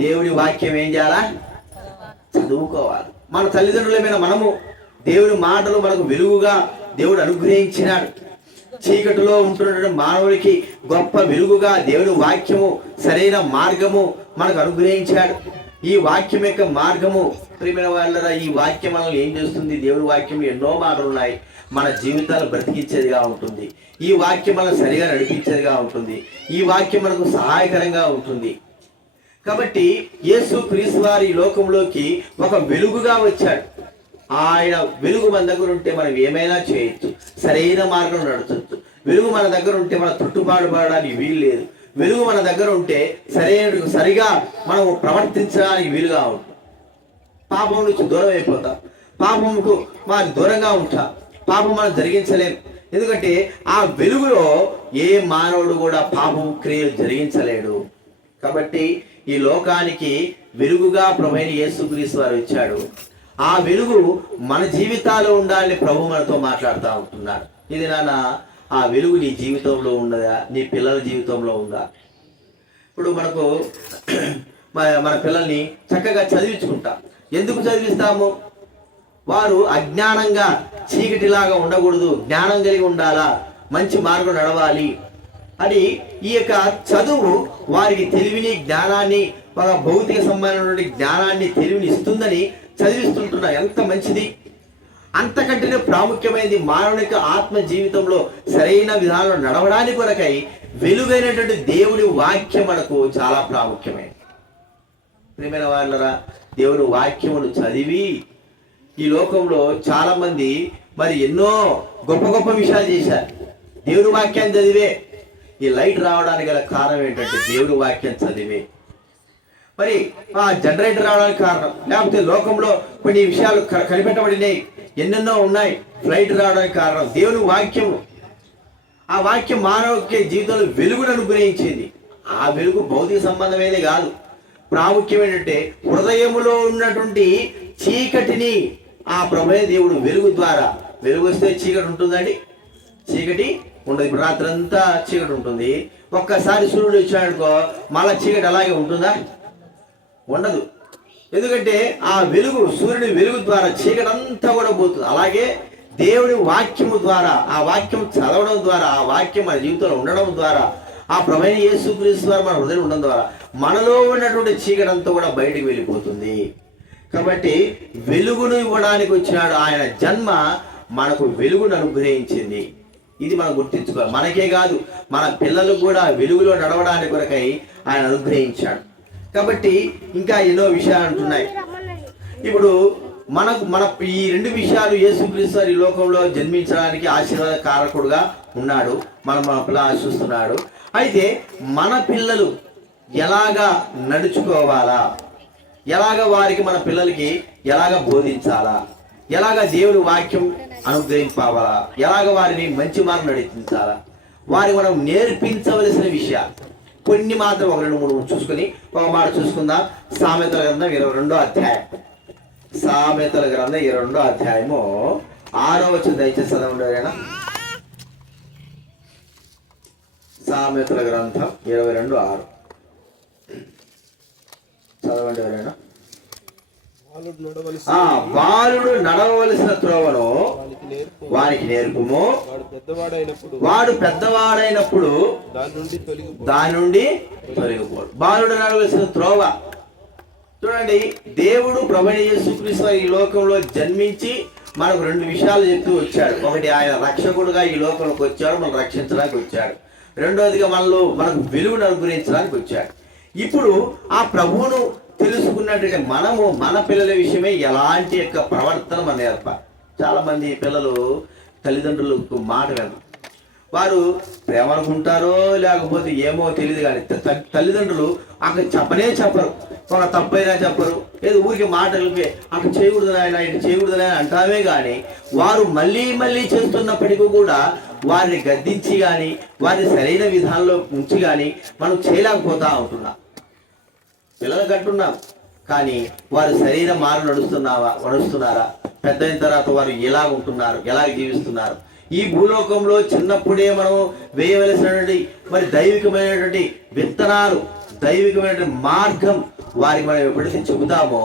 దేవుడి వాక్యం ఏం చేయాలా? చదువుకోవాలి. మన తల్లిదండ్రులమైన మనము దేవుడి మాటలు మనకు వెలుగుగా దేవుడు అనుగ్రహించినాడు. చీకటిలో ఉంటున్న మానవుడికి గొప్ప వెలుగుగా దేవుడి వాక్యము సరైన మార్గము మనకు అనుగ్రహించాడు. ఈ వాక్యం యొక్క మార్గము ప్రియమైన వాళ్ళరా, ఈ వాక్యం మనల్ని ఏం చేస్తుంది? దేవుడి వాక్యం ఎన్నో మాటలు ఉన్నాయి. మన జీవితాలు బ్రతికించేదిగా ఉంటుంది. ఈ వాక్యం మనకు సరిగా నడిపించేదిగా ఉంటుంది. ఈ వాక్యం మనకు సహాయకరంగా ఉంటుంది. కాబట్టి యేసు క్రీస్తు వారి లోకంలోకి ఒక వెలుగుగా వచ్చాడు. ఆయన వెలుగు మన దగ్గర ఉంటే మనం ఏమైనా చేయొచ్చు, సరైన మార్గం నడచచ్చు. వెలుగు మన దగ్గర ఉంటే మన తొట్టుబాటు పడడానికి వీలు లేదు. వెలుగు మన దగ్గర ఉంటే సరిగా మనం ప్రవర్తించడానికి వీలుగా ఉంటుంది. పాపం నుంచి దూరం అయిపోతాం. పాపముకు మనం దూరంగా ఉంటాం. పాపం మనం జరిగించలేం. ఎందుకంటే ఆ వెలుగులో ఏ మానవుడు కూడా పాపం క్రియలు జరిగించలేడు. కాబట్టి ఈ లోకానికి వెలుగుగా ప్రభువైన యేసుక్రీస్తు వారు వచ్చాడు. ఆ వెలుగు మన జీవితాల్లో ఉండాలని ప్రభు మనతో మాట్లాడుతూ ఉంటున్నాడు. ఇది నాన్న, ఆ వెలుగు నీ జీవితంలో ఉన్నదా? నీ పిల్లల జీవితంలో ఉందా? ఇప్పుడు మనకు మన పిల్లల్ని చక్కగా చదివించుకుంటాం. ఎందుకు చదివిస్తాము? వారు అజ్ఞానంగా చీకటిలాగా ఉండకూడదు, జ్ఞానం కలిగి ఉండాలా, మంచి మార్గం నడవాలి అని ఈ యొక్క చదువు వారికి తెలివిని, జ్ఞానాన్ని, ఒక భౌతిక సంబంధమైన జ్ఞానాన్ని, తెలివిని ఇస్తుందని చదివిస్తుంటున్నా. ఎంత మంచిది! అంతకంటేనే ప్రాముఖ్యమైనది మానవునికి ఆత్మ జీవితంలో సరైన విధానంలో నడవడానికి కొరకై వెలుగైనటువంటి దేవుడి వాక్యం మనకు చాలా ప్రాముఖ్యమైనది. ప్రియమైన వాళ్ళరా, దేవుడి వాక్యమును చదివి ఈ లోకంలో చాలా మంది మరి ఎన్నో గొప్ప గొప్ప విషయాలు చేశారు. దేవుడి వాక్యాన్ని చదివే ఈ లైట్ రావడానికి గల కారణం ఏంటంటే దేవుడి వాక్యం చదివే. మరి ఆ జనరేటర్ రావడానికి కారణం, లేకపోతే లోకంలో కొన్ని విషయాలు కనిపెట్టబడినాయి, ఎన్నెన్నో ఉన్నాయి. ఫ్లైట్ రావడానికి కారణం దేవుని వాక్యము. ఆ వాక్యం మానవుకి జీవితంలో వెలుగును అనుగ్రహించింది. ఆ వెలుగు భౌతిక సంబంధమైనది కాదు. ప్రాముఖ్యం ఏంటంటే హృదయములో ఉన్నటువంటి చీకటిని ఆ ప్రభువైన దేవుడు వెలుగు ద్వారా, వెలుగు వస్తే చీకటి ఉంటుందండి? చీకటి ఉండదు. ఇప్పుడు రాత్రి అంతా చీకటి ఉంటుంది. ఒక్కసారి సూర్యుడు వచ్చాడనుకో మళ్ళా చీకటి అలాగే ఉంటుందా? ఉండదు. ఎందుకంటే ఆ వెలుగు, సూర్యుని వెలుగు ద్వారా చీకటి అంతా కూడా పోతుంది. అలాగే దేవుడి వాక్యము ద్వారా, ఆ వాక్యం చదవడం ద్వారా, ఆ వాక్యం మన జీవితంలో ఉండడం ద్వారా, ఆ ప్రభువైన యేసుక్రీస్తు వారు మన హృదయం ఉండడం ద్వారా మనలో ఉన్నటువంటి చీకటి అంతా కూడా బయటికి వెళ్ళిపోతుంది. కాబట్టి వెలుగును ఇవ్వడానికి వచ్చినాడు. ఆయన జన్మ మనకు వెలుగును అనుగ్రహించింది. ఇది మనం గుర్తించుకోవాలి. మనకే కాదు, మన పిల్లలకు కూడా వెలుగులో నడవడానికి కొరకై ఆయన అనుగ్రహించాడు. కాబట్టి ఇంకా ఎన్నో విషయాలు అంటున్నాయి. ఇప్పుడు మన ఈ రెండు విషయాలు, యేసుక్రీస్తు ఈ లోకంలో జన్మించడానికి ఆశీర్వాద కారకుడుగా ఉన్నాడు. మన పిల్లలు ఆశిస్తున్నాడు. అయితే మన పిల్లలు ఎలాగా నడుచుకోవాలా, ఎలాగ వారికి, మన పిల్లలకి ఎలాగ బోధించాలా, ఎలాగ దేవుని వాక్యం అనుగ్రహింపాలా, ఎలాగ వారిని మంచి మార్గం నడిపించాలా, వారికి మనం నేర్పించవలసిన విషయాలు కొన్ని మాత్రం ఒక 2-3 చూసుకొని ఒక మాట చూసుకుందాం. సామెతల గ్రంథం 22వ అధ్యాయం. సామెతల గ్రంథం 22వ అధ్యాయము 6వ వచనం దయచేసి చదవండి. సామెతల గ్రంథం 22:6 చదవండి ఎవరైనా. బాలుడు నడవవలసిన త్రోవను వానికి నేర్పుము, వాడు పెద్దవాడైనప్పుడు దాని నుండి తొలగిపోడు. బాలుడు నడవలసిన త్రోవ. చూడండి, దేవుడు ప్రభువైన యేసుక్రీస్తు ఈ లోకంలో జన్మించి మనకు 2 విషయాలు చెప్తూ వచ్చాడు. ఒకటి, ఆయన రక్షకుడుగా ఈ లోకంలోకి వచ్చాడు, మనం రక్షించడానికి వచ్చాడు. రెండోదిగా మనకు వెలుగును అనుగ్రహించడానికి వచ్చాడు. ఇప్పుడు ఆ ప్రభువును తెలుసుకున్నట్టుగా మనము మన పిల్లల విషయమే ఎలాంటి యొక్క ప్రవర్తన మన నేర్పాలి. చాలా మంది పిల్లలు తల్లిదండ్రులకు మాట వినరు. వారు ప్రేమ అనుకుంటారో లేకపోతే ఏమో తెలియదు, కానీ తల్లిదండ్రులు అక్కడ చెప్పరు. ఒక తప్పైనా చెప్పరు. ఏదో ఊరికి మాటలకి అక్కడ చేయకూడదు నాయన, ఇటు చేయకూడదు నాయన అంటామే కానీ వారు మళ్ళీ మళ్ళీ చేస్తున్నప్పటికీ కూడా వారిని గద్దించి కానీ వారిని సరైన విధానంలో ఉంచి కానీ మనం చేయలేకపోతా ఉంటున్నాం. పిల్లలకు అంటున్నాం, కానీ వారు శరీర మారు నడుస్తున్నారా? పెద్ద అయిన తర్వాత వారు ఎలా ఉంటున్నారు, ఎలా జీవిస్తున్నారు? ఈ భూలోకంలో చిన్నప్పుడే మనం వేయవలసినటువంటి మరి దైవికమైనటువంటి విత్తనాలు, దైవికమైనటువంటి మార్గం వారికి మనం ఎప్పుడైతే చెబుతామో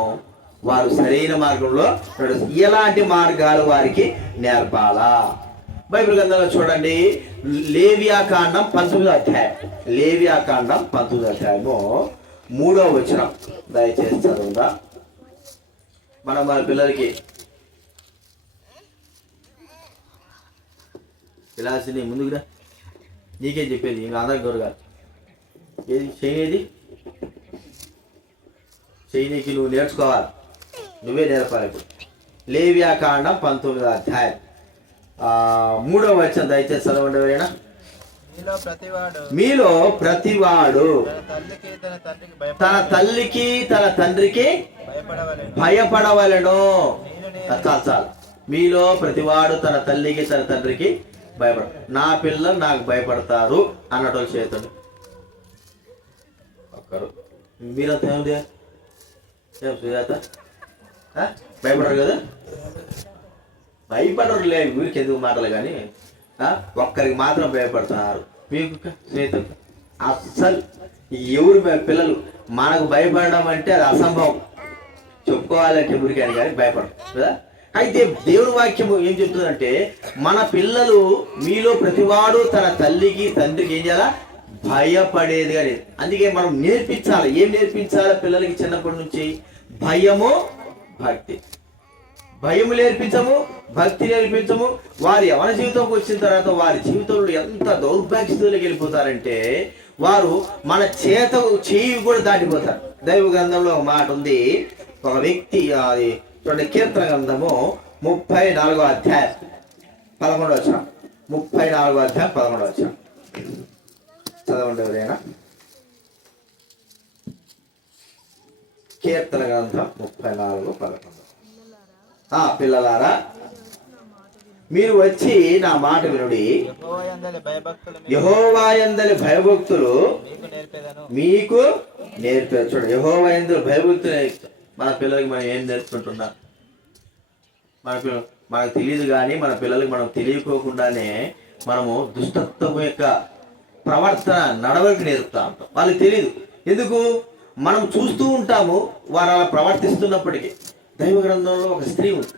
వారు సరైన మార్గంలో నడుస్తారు. ఎలాంటి మార్గాలు వారికి నేర్పాలా? బైబిల్ గ్రంథంలో చూడండి, లేవియాకాండం 19వ అధ్యాయం, లేవియాకాండం 19వ అధ్యాయము 3వ వచనం దయచేసి చదువుదా. మన పిల్లలకి పిలాసిని ముందుకురా, నీకేం చెప్పేది, ఇంకా అందరికి గౌరవ ఏది చేయనేది చేయనీకి నువ్వు నేర్చుకోవాలి, నువ్వే నేర్పాలి. ఇప్పుడు లేవియాకాండం 19వ అధ్యాయం 3వ వచనం దయచేసి చదవండి ఎవరైనా. మీలో ప్రతివాడు తన తల్లికి తన తండ్రికి భయపడవలెను. చాలు. మీలో ప్రతివాడు తన తల్లికి తన తండ్రికి భయపడ, నా పిల్లలు నాకు భయపడతారు అన్నట్టు చేతుడు ఒక్కరు. మీరంతా ఏమిటి ఏం సుజాత భయపడరు కదా? భయపడరు లేదు, ఊరికి ఎందుకు మాటలు కానీ ఒక్కరికి మాత్రం భయపడుతున్నారు. మీకు స్నేహితులు అస్సలు ఎవరు పిల్లలు మనకు భయపడడం అంటే అది అసంభవం, చెప్పుకోవాలంటే ఊరికాని కానీ భయపడరు కదా. అయితే దేవుని వాక్యము ఏం చెప్తుందంటే, మన పిల్లలు మీలో ప్రతివాడు తన తల్లికి తండ్రికి ఏం చేయాలా? భయపడేది కానీ. అందుకే మనం నేర్పించాలి. ఏం నేర్పించాలి పిల్లలకి చిన్నప్పటి నుంచి? భయము, భక్తి. భయము నేర్పించము, భక్తి నేర్పించము. వారి యవన జీవితంకి వచ్చిన తర్వాత వారి జీవితంలో ఎంత దౌర్భాగ్యతలోకి వెళ్ళిపోతారంటే వారు మన చేయి కూడా దాటిపోతారు. దైవ గ్రంథంలో ఒక మాట ఉంది, ఒక వ్యక్తి, అది చూడండి, కీర్తన గ్రంథము 34వ అధ్యాయం 11వ వచనం, 34వ అధ్యాయం 11వ వచనం చదవండి ఎవరైనా. కీర్తన గ్రంథం 34:11. పిల్లలారా, మీరు వచ్చి నా మాట వినుడి, యెహోవా యందలి భయభక్తులు మీకు నేర్పారు. చూడండి, యెహోవా యందలి భయభక్తులు. మన పిల్లలకి మనం ఏం నేర్చుకుంటున్నాం? మనకు తెలియదు కానీ మన పిల్లలకి మనం తెలియకోకుండానే మనము దుష్టత్వం యొక్క ప్రవర్తన నడవడికి నేర్పుతా ఉంటాం. వాళ్ళకి తెలియదు. ఎందుకు? మనం చూస్తూ ఉంటాము వారు అలా ప్రవర్తిస్తున్నప్పటికీ. దైవ గ్రంథంలో ఒక స్త్రీ ఉంది,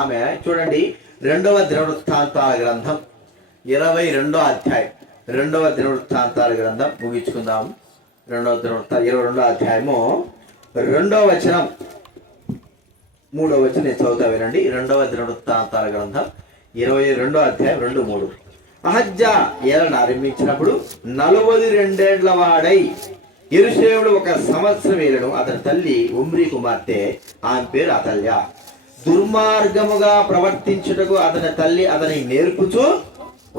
ఆమె చూడండి, 2వ దినవృత్తాంతాల గ్రంథం 22వ అధ్యాయం, 2వ దినవృత్తాంతాల గ్రంథం ముగించుకుందాము. 22వ అధ్యాయము 2వ వచనం 3వ వచనం నేను చదువుతా వినండి. 2వ దినవృత్తాంతాల గ్రంథం 22వ అధ్యాయం 2-3. అహజ్యా ఏలను ఆరంభించినప్పుడు 42 ఏళ్ల వాడై యెరూషలేములో 1 సంవత్సరం ఏలను. అతని తల్లి ఉమ్రీ కుమార్తె, ఆమె పేరు అతల్య. దుర్మార్గముగా ప్రవర్తించుటకు అతని తల్లి అతని నేర్పుచూ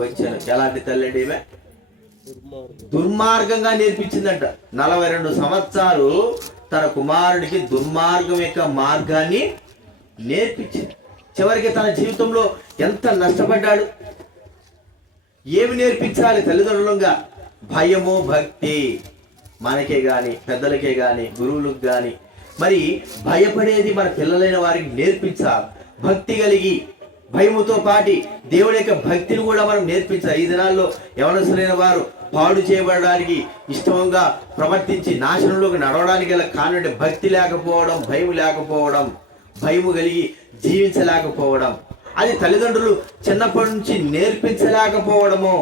వచ్చాను. ఎలాంటి తల్లి అండి ఈమె? దుర్మార్గంగా నేర్పించిందంట. 42 సంవత్సరాలు తన కుమారుడికి దుర్మార్గం యొక్క మార్గాన్ని నేర్పించింది. చివరికి తన జీవితంలో ఎంత నష్టపడ్డాడు. ఏమి నేర్పించాలి తల్లిదండ్రులుగా? భయము, భక్తి. మనకే కానీ, పెద్దలకే కానీ, గురువులకు కానీ మరి భయపడేది మన పిల్లలైన వారికి నేర్పించాలి. భక్తి కలిగి భయముతో పాటి దేవుడి యొక్క భక్తిని కూడా మనం నేర్పించాలి. ఈ దినాల్లో యవనస్తులైన వారు పాడు చేయబడడానికి, ఇష్టంగా ప్రవర్తించి నాశనంలోకి నడవడానికి గల కారణం భక్తి లేకపోవడం, భయం లేకపోవడం, భయము కలిగి జీవించలేకపోవడం. అది తల్లిదండ్రులు చిన్నప్పటి నుంచి నేర్పించలేకపోవడము.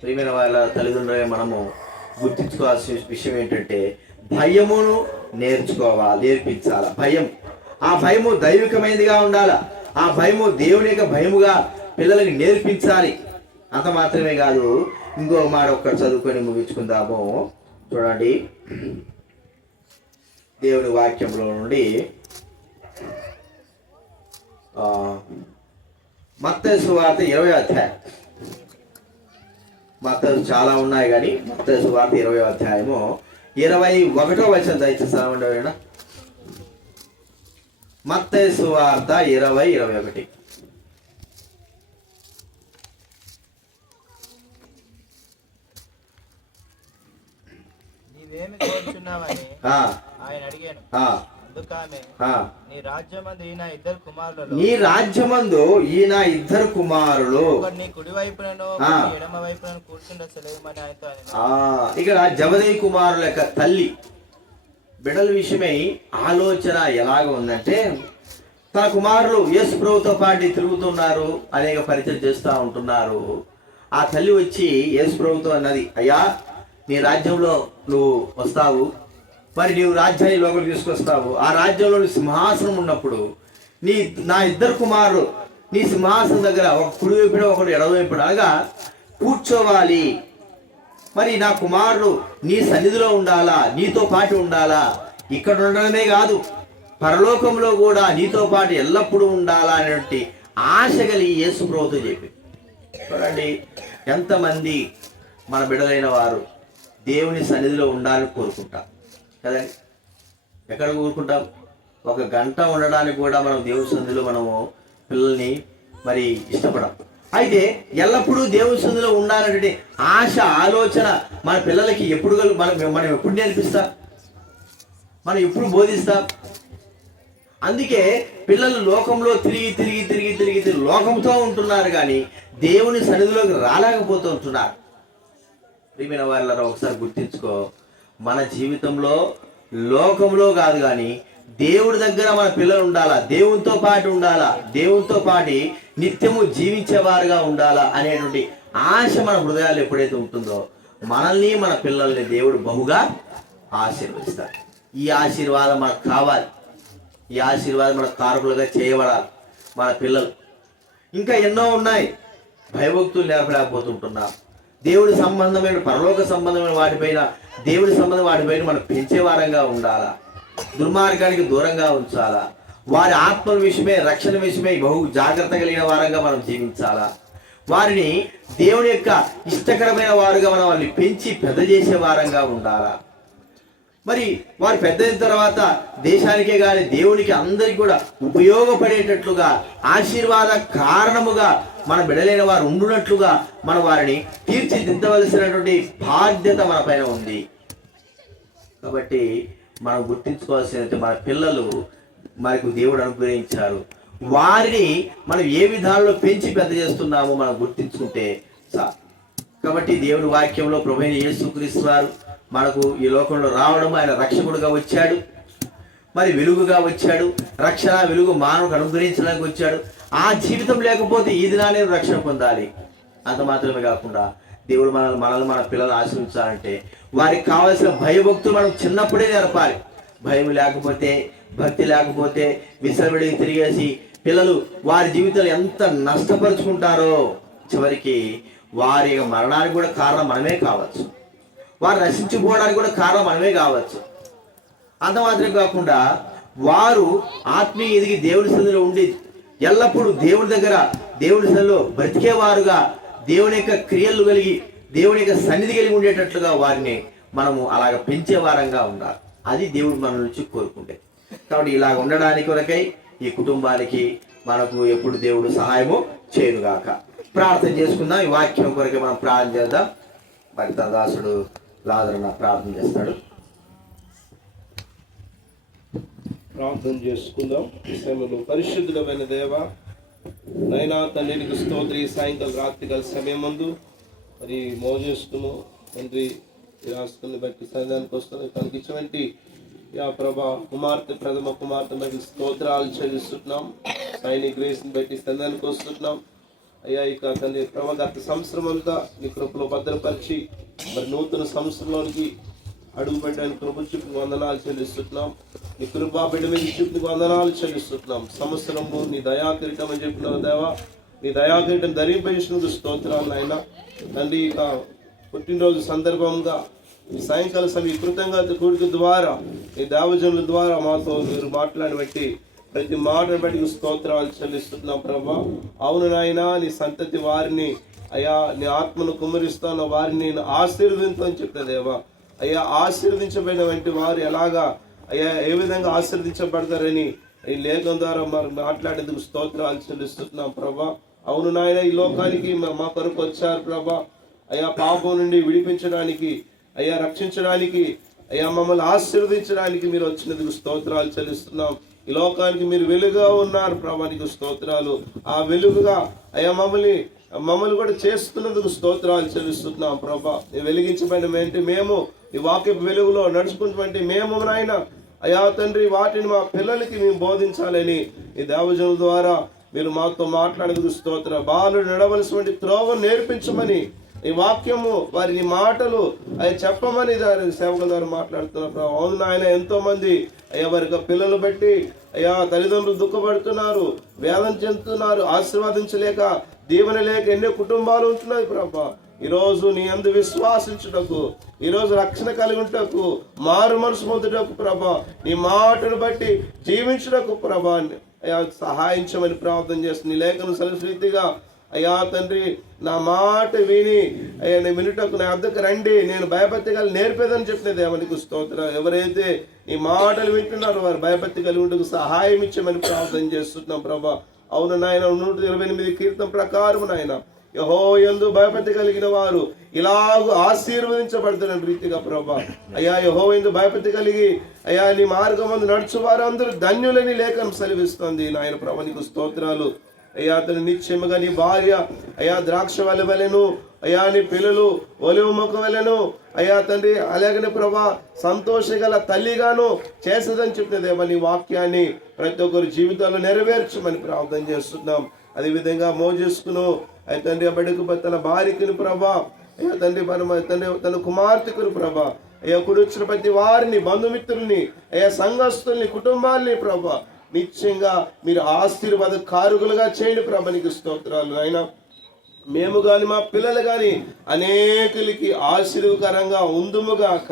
ప్రియమైన వాళ్ళ తల్లిదండ్రులే మనము గుర్తించుకోవాల్సిన విషయం ఏంటంటే, భయమును నేర్పించాలి. భయం, ఆ భయము దైవికమైనదిగా ఉండాలి. ఆ భయము దేవుని యొక్క భయముగా పిల్లలకి నేర్పించాలి. అంత మాత్రమే కాదు, ఇంకో మాట ఒక్కటి చదువుకొని ముగించుకుందాము. చూడండి, దేవుని వాక్యంలో నుండి మత్తయి సువార్త 20వ అధ్యాయం. మత్తయి చాలా ఉన్నాయి కానీ మత్తయి సువార్త 20వ అధ్యాయము 21వ వచనం దయచేసి చదవండి. మత్తయి సువార్త 20:21. నీవేమి కోరుచున్నావని ఆయన అడిగాను. ఆ, అందుకామె, ఆ. నీ రాజ్యమందు ఈయన ఇద్దరు కుమారులలో నీ రాజ్యమందు ఈయన ఇద్దరు కుమారులు, ఒకడు నీ కుడి వైపునను ఆ. ఒకడు నీ ఎడమ వైపునను కూర్చుండ సెలవుమని ఆయనతో అనెను. ఇక్కడ జబదయి కుమారుల యొక్క తల్లి బిడ్డల విషయమై ఆలోచన ఎలాగ ఉందంటే, తన కుమారులు యేసు ప్రభువుతో పాటు తిరుగుతున్నారు, అనేక పరిచయం చేస్తూ ఉంటున్నారు. ఆ తల్లి వచ్చి యేసు ప్రభువుతో అన్నది, అయ్యా నీ రాజ్యంలో నువ్వు వస్తావు, మరి నీవు రాజ్యాన్ని లోపలికి తీసుకొస్తావు. ఆ రాజ్యంలో సింహాసనం ఉన్నప్పుడు నా ఇద్దరు కుమారులు నీ సింహాసనం దగ్గర ఒక కుడి వైపున ఒకడు ఎడవైపున అనగా కూర్చోవాలి. మరి నా కుమారుడు నీ సన్నిధిలో ఉండాలా, నీతో పాటు ఉండాలా, ఇక్కడ ఉండడమే కాదు పరలోకంలో కూడా నీతో పాటు ఎల్లప్పుడూ ఉండాలా అనేటువంటి ఆశ కలిగి యేసు ప్రభువుతో చెప్పి. చూడండి ఎంతమంది మన బిడ్డలైన వారు దేవుని సన్నిధిలో ఉండాలని కోరుకుంటాం కదండి. ఎక్కడ కోరుకుంటాం? ఒక గంట ఉండడానికి కూడా మనం దేవుని సన్నిధిలో మనము పిల్లల్ని మరి ఇష్టపడం. అయితే ఎల్లప్పుడూ దేవుని సన్నిధిలో ఉండాలనే ఆశ ఆలోచన మన పిల్లలకి ఎప్పుడు మనం ఎప్పుడు నేర్పిస్తాం, మనం ఎప్పుడు బోధిస్తాం? అందుకే పిల్లలు లోకంలో తిరిగి లోకంతో ఉంటున్నారు, కానీ దేవుని సన్నిధిలోకి రాలేకపోతూ ఉంటున్నారు. ప్రియమైన వాళ్ళ ఒకసారి గుర్తించుకో, మన జీవితంలో లోకంలో కాదు కానీ దేవుడి దగ్గర మన పిల్లలు ఉండాలా, దేవునితో పాటు ఉండాలా, దేవునితో పాటు నిత్యము జీవించేవారుగా ఉండాలా అనేటువంటి ఆశ మన హృదయాలు ఎప్పుడైతే ఉంటుందో మనల్ని మన పిల్లల్ని దేవుడు బహుగా ఆశీర్వదిస్తాడు. ఈ ఆశీర్వాదం మనకు కావాలి, ఈ ఆశీర్వాదం మనకు కారకులుగా చేయబడాలి మన పిల్లలు. ఇంకా ఎన్నో ఉన్నాయి, భయభక్తులు నేర్పలేకపోతుంటున్నాం. దేవుడి సంబంధమైన పరలోక సంబంధమైన వాటిపైన, దేవుడి సంబంధం వాటిపైన మనం పెంచే వారంగా ఉండాలా, దుర్మార్గానికి దూరంగా ఉంచాలా, వారి ఆత్మల విషయమే రక్షణ విషయమే బహు జాగ్రత్త కలిగిన వారంగా మనం జీవించాలా, వారిని దేవుని యొక్క ఇష్టకరమైన వారుగా మనం వాళ్ళని పెంచి పెద్ద చేసే వారంగా ఉండాలా. మరి వారు పెద్ద అయిన తర్వాత దేశానికే కానీ దేవునికి అందరికి కూడా ఉపయోగపడేటట్లుగా ఆశీర్వాద కారణముగా మన బిడలైన వారు ఉండునట్లుగా మనం వారిని తీర్చిదిద్దవలసినటువంటి బాధ్యత మన పైన ఉంది. కాబట్టి మనం గుర్తించుకోవాల్సిన మన పిల్లలు మనకు దేవుడు అనుగ్రహించారు, వారిని మనం ఏ విధానంలో పెంచి పెద్ద చేస్తున్నామో మనం గుర్తించుకుంటే చాలు. కాబట్టి దేవుడి వాక్యంలో ప్రభువైన యేసుక్రీస్తు వారు మనకు ఈ లోకంలో రావడం, ఆయన రక్షకుడుగా వచ్చాడు, మరి వెలుగుగా వచ్చాడు, రక్షణ వెలుగు మానవుకు అనుగ్రహించడానికి వచ్చాడు. ఆ జీవితం లేకపోతే ఈ దినాన్ని రక్షణ పొందాలి. అంత మాత్రమే కాకుండా దేవుడు మనల్ని మన పిల్లలు ఆశీర్వించాలంటే వారికి కావాల్సిన భయభక్తులు మనం చిన్నప్పుడే నేర్పాలి. భయం లేకపోతే, భక్తి లేకపోతే విసరవిడికి తిరిగేసి పిల్లలు వారి జీవితాలు ఎంత నష్టపరుచుకుంటారో చివరికి వారి మరణానికి కూడా కారణం మనమే కావచ్చు, వారు నశించిపోవడానికి కూడా కారణం మనమే కావచ్చు. అంత మాత్రమే కాకుండా వారు ఆత్మీయ ఎదిగి దేవుని సన్నిధిలో ఉండి ఎల్లప్పుడూ దేవుడి దగ్గర దేవుడి సన్నిధిలో బ్రతికేవారుగా దేవుని యొక్క క్రియలు కలిగి దేవుని యొక్క సన్నిధి కలిగి ఉండేటట్లుగా వారిని మనము అలాగ పెంచే వారంగా ఉండాలి. అది దేవుడు మన నుంచి కోరుకుంటే. కాబట్టి ఇలాగ ఉండడానికి కొరకై ఈ కుటుంబానికి మనకు ఎప్పుడు దేవుడు సహాయము చేయనుగాక. ప్రార్థన చేసుకుందాం. ఈ వాక్యం కొరకే మనం ప్రార్థన చేద్దాం. మరి తన దాసుడు లాజరు ప్రార్థన చేస్తాడు. ప్రార్థన చేసుకుందాం. ఈ సమయంలో పరిశుద్ధులమైన దేవ, నైనా తండ్రికి స్తోత్రి. సాయంకాలం రాత్రికాల సమయం ముందు మరి మోజేస్తున్నాము తండ్రి, ఈ రాష్ట్రాన్ని బట్టి సన్నిధానికి వస్తుంది. తనకి ఇచ్చినటువంటి ప్రభా కుమార్తె, ప్రథమ కుమార్తె బట్టి స్తోత్రాలు చెల్లిస్తున్నాం. సైనిక గ్రేస్ని బట్టి సన్నిధానికి వస్తున్నాం. అయ్యా ఇక తండ్రి ప్రభా గత సంవత్సరం అంతా నీ కృపలో భద్రపరిచి మరి నూతన సంవత్సరంలోనికి అడుగు పెట్టడానికి కృప చూపుకి వందనాలు చెల్లిస్తున్నాం. నీ కృపా బిడ్డ మీద చూపుకి వందనాలు చెల్లిస్తున్నాం. సంవత్సరము నీ దయాకిరీటం అని చెప్పినావు దేవా, నీ దయాకిరీటం ధరింపజేసినందుకు స్తోత్రాలు నాయన తండ్రి. ఇక పుట్టినరోజు సందర్భంగా ఈ సాయంకాల సమయం కృతజ్ఞత కూడిక ద్వారా ఈ దేవజనుల ద్వారా మాతో మీరు మాట్లాడబట్టి ప్రతి మాటను బట్టి స్తోత్రాలు చెల్లిస్తున్నాం ప్రభా. అవును నాయన, నీ సంతతి వారిని అయ్యా నీ ఆత్మను కుమ్మరిస్తున్న వారిని నేను ఆశీర్వదించని చెప్పిన దేవా. అయ్యా ఆశీర్వదించబడిన వంటి వారు ఎలాగా అయ్యా ఏ విధంగా ఆశీర్వదించబడతారని ఈ లేఖం ద్వారా మరి మాట్లాడేందుకు స్తోత్రాలు చెల్లిస్తున్నాం ప్రభా. అవును నాయన, ఈ లోకానికి మా కొరకు వచ్చారు ప్రభా. అయ్యా పాపం నుండి విడిపించడానికి, అయ్యా రక్షించడానికి అయ్యా మమ్మల్ని ఆశీర్వదించడానికి మీరు వచ్చినందుకు స్తోత్రాలు చెల్లిస్తున్నాం. ఈ లోకానికి మీరు వెలుగుగా ఉన్నారు ప్రభా, నీకు స్తోత్రాలు. ఆ వెలుగుగా అయ్యా మమ్మల్ని కూడా చేస్తున్నందుకు స్తోత్రాలు చెల్లిస్తున్నాం ప్రభా. వెలిగించబడిన మేము ఈ వాక్యపు వెలుగులో నడుచుకున్నటువంటి మేము నాయన అయ్యా తండ్రి వాటిని మా పిల్లలకి మేము బోధించాలని ఈ దేవజనుల ద్వారా మీరు మాతో మాట్లాడేందుకు స్తోత్ర. బాలుడు నడవలసినటువంటి త్రోవను నేర్పించమని ఈ వాక్యము వారి మాటలు అవి చెప్పమని సేవకుల ద్వారా మాట్లాడుతున్నారు. అవును నాయన, ఎంతో మంది అయ్యా వారి పిల్లలు బట్టి అయ్యా తల్లిదండ్రులు దుఃఖపడుతున్నారు, వేదన చెందుతున్నారు, ఆశీర్వాదించలేక దీవెన లేక ఎన్నో కుటుంబాలు ఉంటున్నాయి ప్రభా. ఈరోజు నీ అందు విశ్వాసించుటకు, ఈరోజు రక్షణ కలిగి ఉంటకు, మారు మనసు పొందుటకు ప్రభా, నీ మాటను బట్టి జీవించుటకు ప్రభా అయ్యా సహాయించమని ప్రార్థన చేస్తుంది. నీ లేఖను సరస్వతిగా అయ్యా తండ్రి నా మాట విని అయ్యా నేను వినుటకు నా వద్దకు రండి, నేను భయభక్తి కలిగి నేర్పేదని చెప్పిన దేవనికి స్తోత్రం. ఎవరైతే నీ మాటలు వింటున్నారో వారు భయభక్తి కలిగి ఉంటకు సహాయం ఇచ్చామని ప్రార్థన చేస్తున్నాం ప్రభా. అవును నాయన, 128 కీర్తన ప్రకారం నాయన యెహోవాయందు భయభక్తి కలిగిన వారు ఇలాగూ ఆశీర్వదించబడుతున్న రీతిగా ప్రభా అయ్యా యెహోవాయందు భయభక్తి కలిగి అయ్యా నీ మార్గమందు నడుచు వారు అందరూ ధన్యులని లేఖనం సెలవిస్తుంది నాయన ప్రభా. నీకు స్తోత్రాలు అయ్యా. అతను నిత్యముగా నీ భార్య అయ్యా ద్రాక్ష వలెను, అయ్యా నీ పిల్లలు ఒలివ మొక్క వలెను అయ్యా తండ్రి అలాగనే ప్రభా సంతోషగల తల్లిగాను చేస్తుందని చెప్పిన దేవా నీ వాక్యాన్ని ప్రతి ఒక్కరి జీవితాల్లో నెరవేర్చమని ప్రార్థన చేస్తున్నాం. అదేవిధంగా మోజేసుకును అయ్యా తండ్రి బడుకు తన భార్యకును ప్రభా అయ్యా తండ్రి తండ్రి తన కుమార్తెకును ప్రభా అయ్యా కుడి వచ్చిన ప్రతి వారిని బంధుమిత్రుల్ని అయ్యా సంఘస్థుల్ని కుటుంబాల్ని ప్రభా నిశ్చయంగా మీరు ఆశీర్వాద కారుకులుగా చేయండి ప్రభా. నీకు స్తోత్రాలు అయినా మేము గాని మా పిల్లలు గాని అనేకులకి ఆశీర్వకరంగా ఉందుముగాక,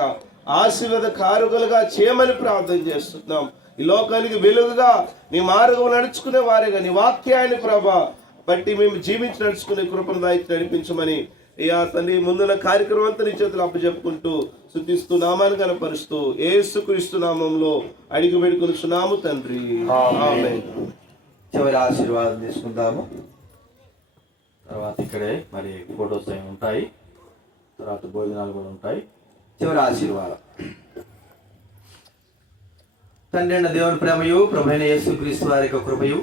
ఆశీర్వాద కారుకులుగా చేయమని ప్రార్థన చేస్తున్నాం. ఈ లోకానికి వెలుగుగా నీ మార్గం నడుచుకునే వారేగా నీ వాక్యాన్ని ప్రభా బట్టి మేము జీవించి నడుచుకునే కృపను దాయికి నడిపించమని అయ్యా తండ్రి ముందున్న కార్యక్రమం అంతా నీ చేతులు అప్పచెప్పుకుంటూ స్తుతిస్తూ నామాన్ని కనపరుస్తూ యేసుక్రీస్తు నామంలో అడిగి పెడుకున్నాము తండ్రి, ఆమేన్. చివరి ఆశీర్వాదం తీసుకుందాము. తర్వాత ఇక్కడే మరి ఫోటోస్ అవి ఉంటాయి, తర్వాత భోజనాలు కూడా ఉంటాయి. చివరి ఆశీర్వాదం. తండ్రి అయిన దేవుని ప్రేమయు ప్రభువైన యేసుక్రీస్తు వారి యొక్క కృపయు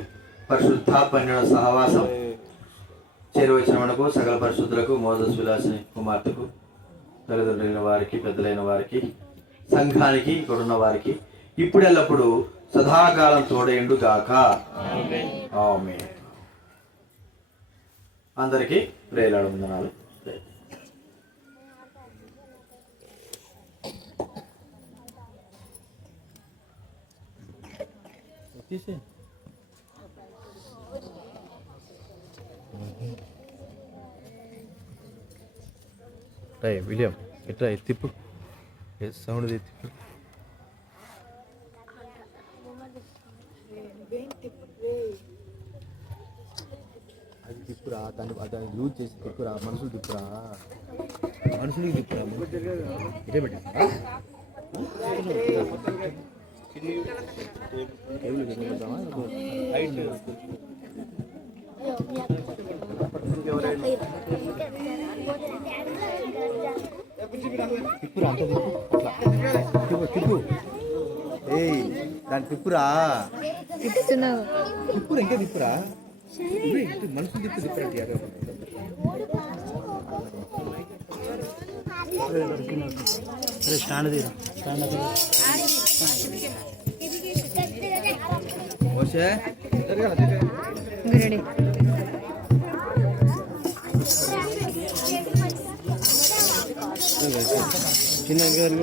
పరిశుద్ధాత్మ సహవాసం చేరువచ్చిన మనకు సకల పరిశుద్ధులకు మోజస్ విలాసిని కుమార్తెకు తల్లిదండ్రులైన వారికి పెద్దలైన వారికి సంఘానికి ఇక్కడున్న వారికి ఇప్పుడెల్లప్పుడు సదాకాలం తోడేండు గాక. ఆమేన్. అందరికీ ప్రేలాడు వందనాలు. విలియం ఎట్లా తిప్పు, సౌండ్ తిప్పు. అది తిప్పురా, దాన్ని యూజ్ చేసి తిప్పురా, మనుషులు తిప్పురా, మనుషులకి తిప్పురా. ఇదే పెట్టా తిప్పురా, అంత తిప్పు, తిప్పు. ఏయ్ దాన్ని తిప్పురా, తిప్పురా, ఇంకా తిప్పురా. మనుషులు తిప్పు, తిప్పురా. స్టాండ్ తీరా, స్టాండ్ ఓషే చిన్న చిన్న